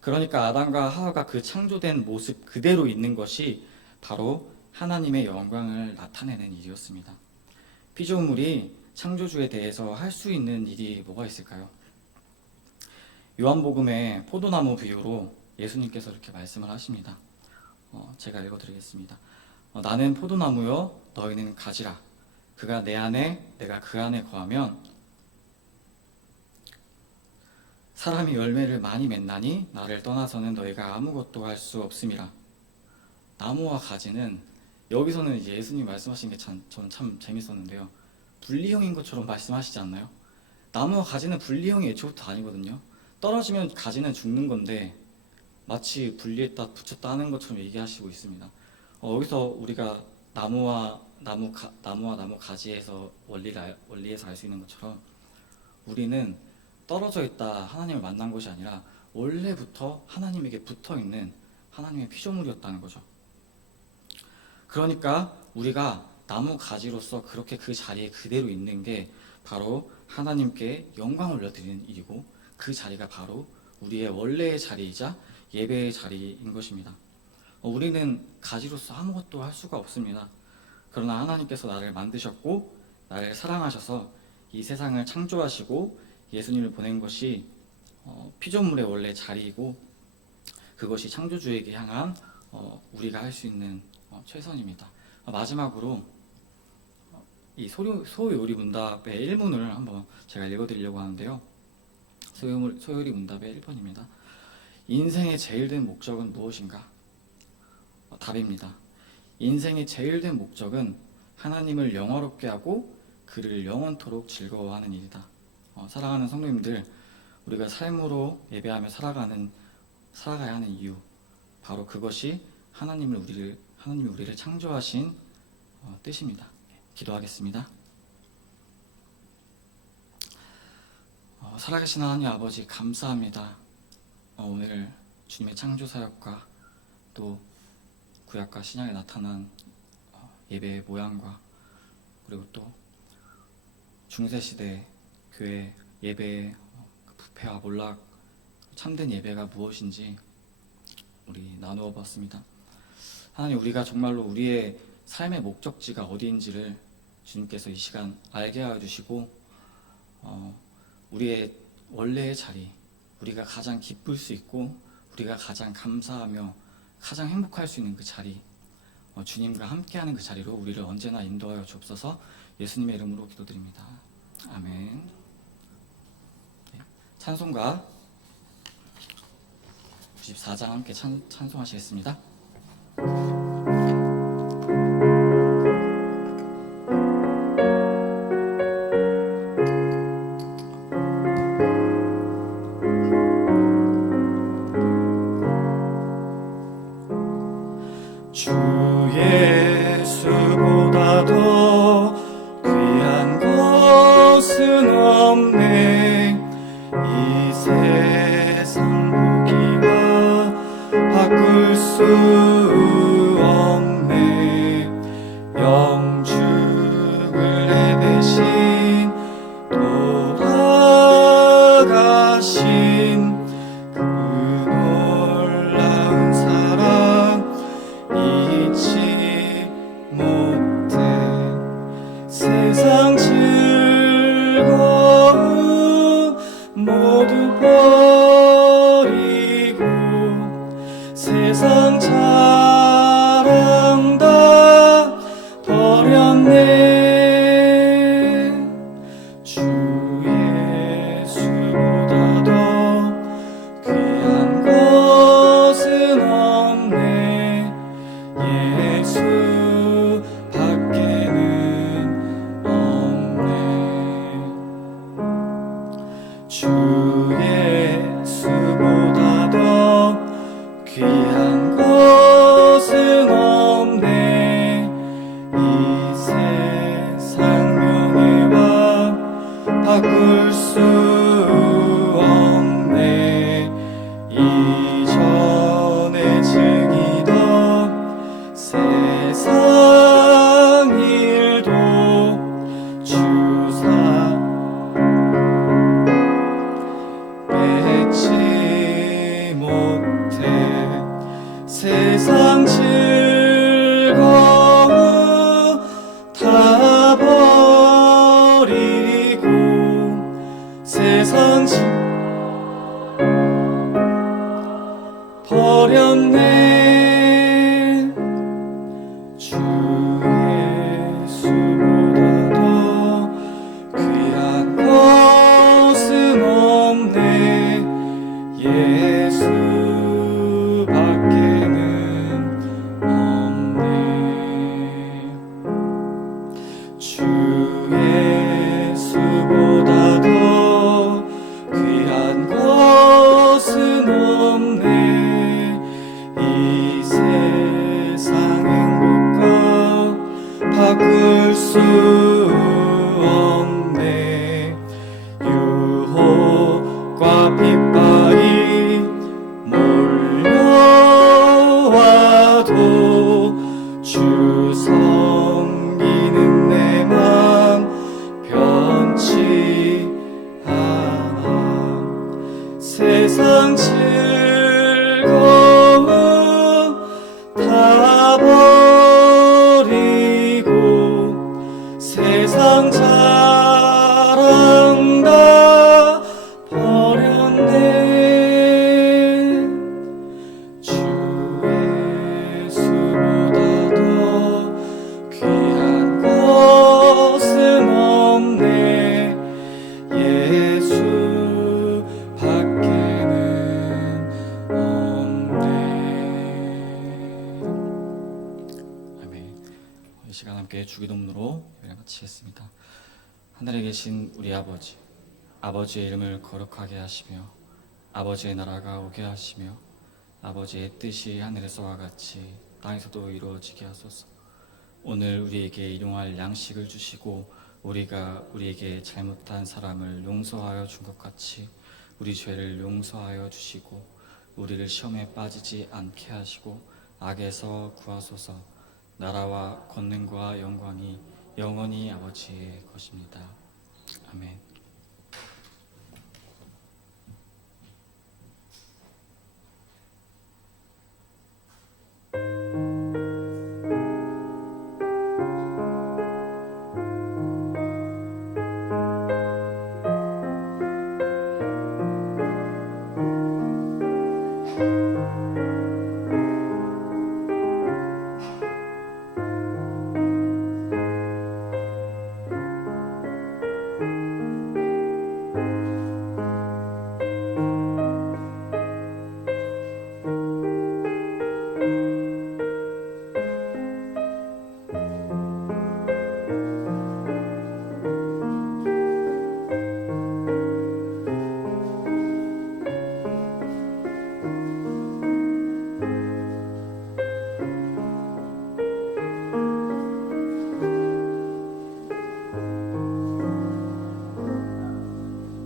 그러니까 아담과 하와가 그 창조된 모습 그대로 있는 것이 바로 하나님의 영광을 나타내는 일이었습니다. 피조물이 창조주에 대해서 할 수 있는 일이 뭐가 있을까요? 요한복음의 포도나무 비유로 예수님께서 이렇게 말씀을 하십니다. 제가 읽어드리겠습니다. 나는 포도나무요 너희는 가지라. 그가 내 안에 내가 그 안에 거하면 사람이 열매를 많이 맺나니 나를 떠나서는 너희가 아무것도 할 수 없음이라. 나무와 가지는 여기서는 이제 예수님 말씀하신 게 저는 참 재밌었는데요. 분리형인 것처럼 말씀하시지 않나요? 나무와 가지는 분리형이 애초부터 아니거든요. 떨어지면 가지는 죽는 건데 마치 분리했다 붙였다 하는 것처럼 얘기하시고 있습니다. 여기서 우리가 나무와 나무 가지에서 원리에서 알 수 있는 것처럼 우리는 떨어져 있다 하나님을 만난 것이 아니라 원래부터 하나님에게 붙어 있는 하나님의 피조물이었다는 거죠. 그러니까 우리가 나무 가지로서 그렇게 그 자리에 그대로 있는 게 바로 하나님께 영광을 올려드리는 일이고 그 자리가 바로 우리의 원래의 자리이자 예배의 자리인 것입니다. 우리는 가지로서 아무것도 할 수가 없습니다. 그러나 하나님께서 나를 만드셨고 나를 사랑하셔서 이 세상을 창조하시고 예수님을 보낸 것이 피조물의 원래 자리이고 그것이 창조주에게 향한 우리가 할 수 있는 최선입니다. 마지막으로 이 소요리 문답의 1문을 한번 제가 읽어드리려고 하는데요. 소요리 문답의 1번입니다. 인생의 제일 된 목적은 무엇인가? 답입니다. 인생의 제일 된 목적은 하나님을 영화롭게 하고 그를 영원토록 즐거워하는 일이다. 사랑하는 성도님들, 우리가 삶으로 예배하며 살아가야 하는 이유, 바로 그것이 하나님이 우리를 창조하신 뜻입니다. 기도하겠습니다. 살아계신 하나님 아버지, 감사합니다. 오늘 주님의 창조 사역과 또 구약과 신약에 나타난 예배의 모양과 그리고 또 중세시대 교회 예배의 부패와 몰락, 참된 예배가 무엇인지 우리 나누어 봤습니다. 하나님, 우리가 정말로 우리의 삶의 목적지가 어디인지를 주님께서 이 시간 알게 하여 주시고 우리의 원래의 자리, 우리가 가장 기쁠 수 있고 우리가 가장 감사하며 가장 행복할 수 있는 그 자리, 주님과 함께하는 그 자리로 우리를 언제나 인도하여 주옵소서. 예수님의 이름으로 기도드립니다. 아멘. 찬송가 94장 함께 찬송하시겠습니다. 주 예수보다 더 귀한 것은 없네. 이 세상 보기와 바꿀 수 없네. 영죽을 내배신 돌아가신 그 놀라운 사랑 잊지 못해. 세상 즐거움 모두 버리고 세상 자랑 다 버렸네. 주 예수보다 더 귀한 것은 없네. 예수 밖에는 없네. 주 예수보다 더 귀한 것은 없네. 이 세상 명예와 바꿀 수 없네. 이전에 즐기던 세상 일도 주사 뺏지 못해. 세상 즐거움 다 버리고 세상 버렸네. 주 예수보다 더 귀한 것은 없네. 예수 밖에는 없네. 주 예수보다 더 귀한 것은 없네. 이 세상 행복과 바꿀 수 없네. 유혹과 핍박이 몰려와도 주 섬기는 내 맘 변치 않아. 세상 즐거움 다 버리고 세상 자 시간 함께 주기도문으로 예배를 마치겠습니다. 하늘에 계신 우리 아버지, 아버지의 이름을 거룩하게 하시며 아버지의 나라가 오게 하시며 아버지의 뜻이 하늘에서와 같이 땅에서도 이루어지게 하소서. 오늘 우리에게 일용할 양식을 주시고 우리가 우리에게 잘못한 사람을 용서하여 준 것 같이 우리 죄를 용서하여 주시고 우리를 시험에 빠지지 않게 하시고 악에서 구하소서. 나라와 권능과 영광이 영원히 아버지의 것입니다. 아멘.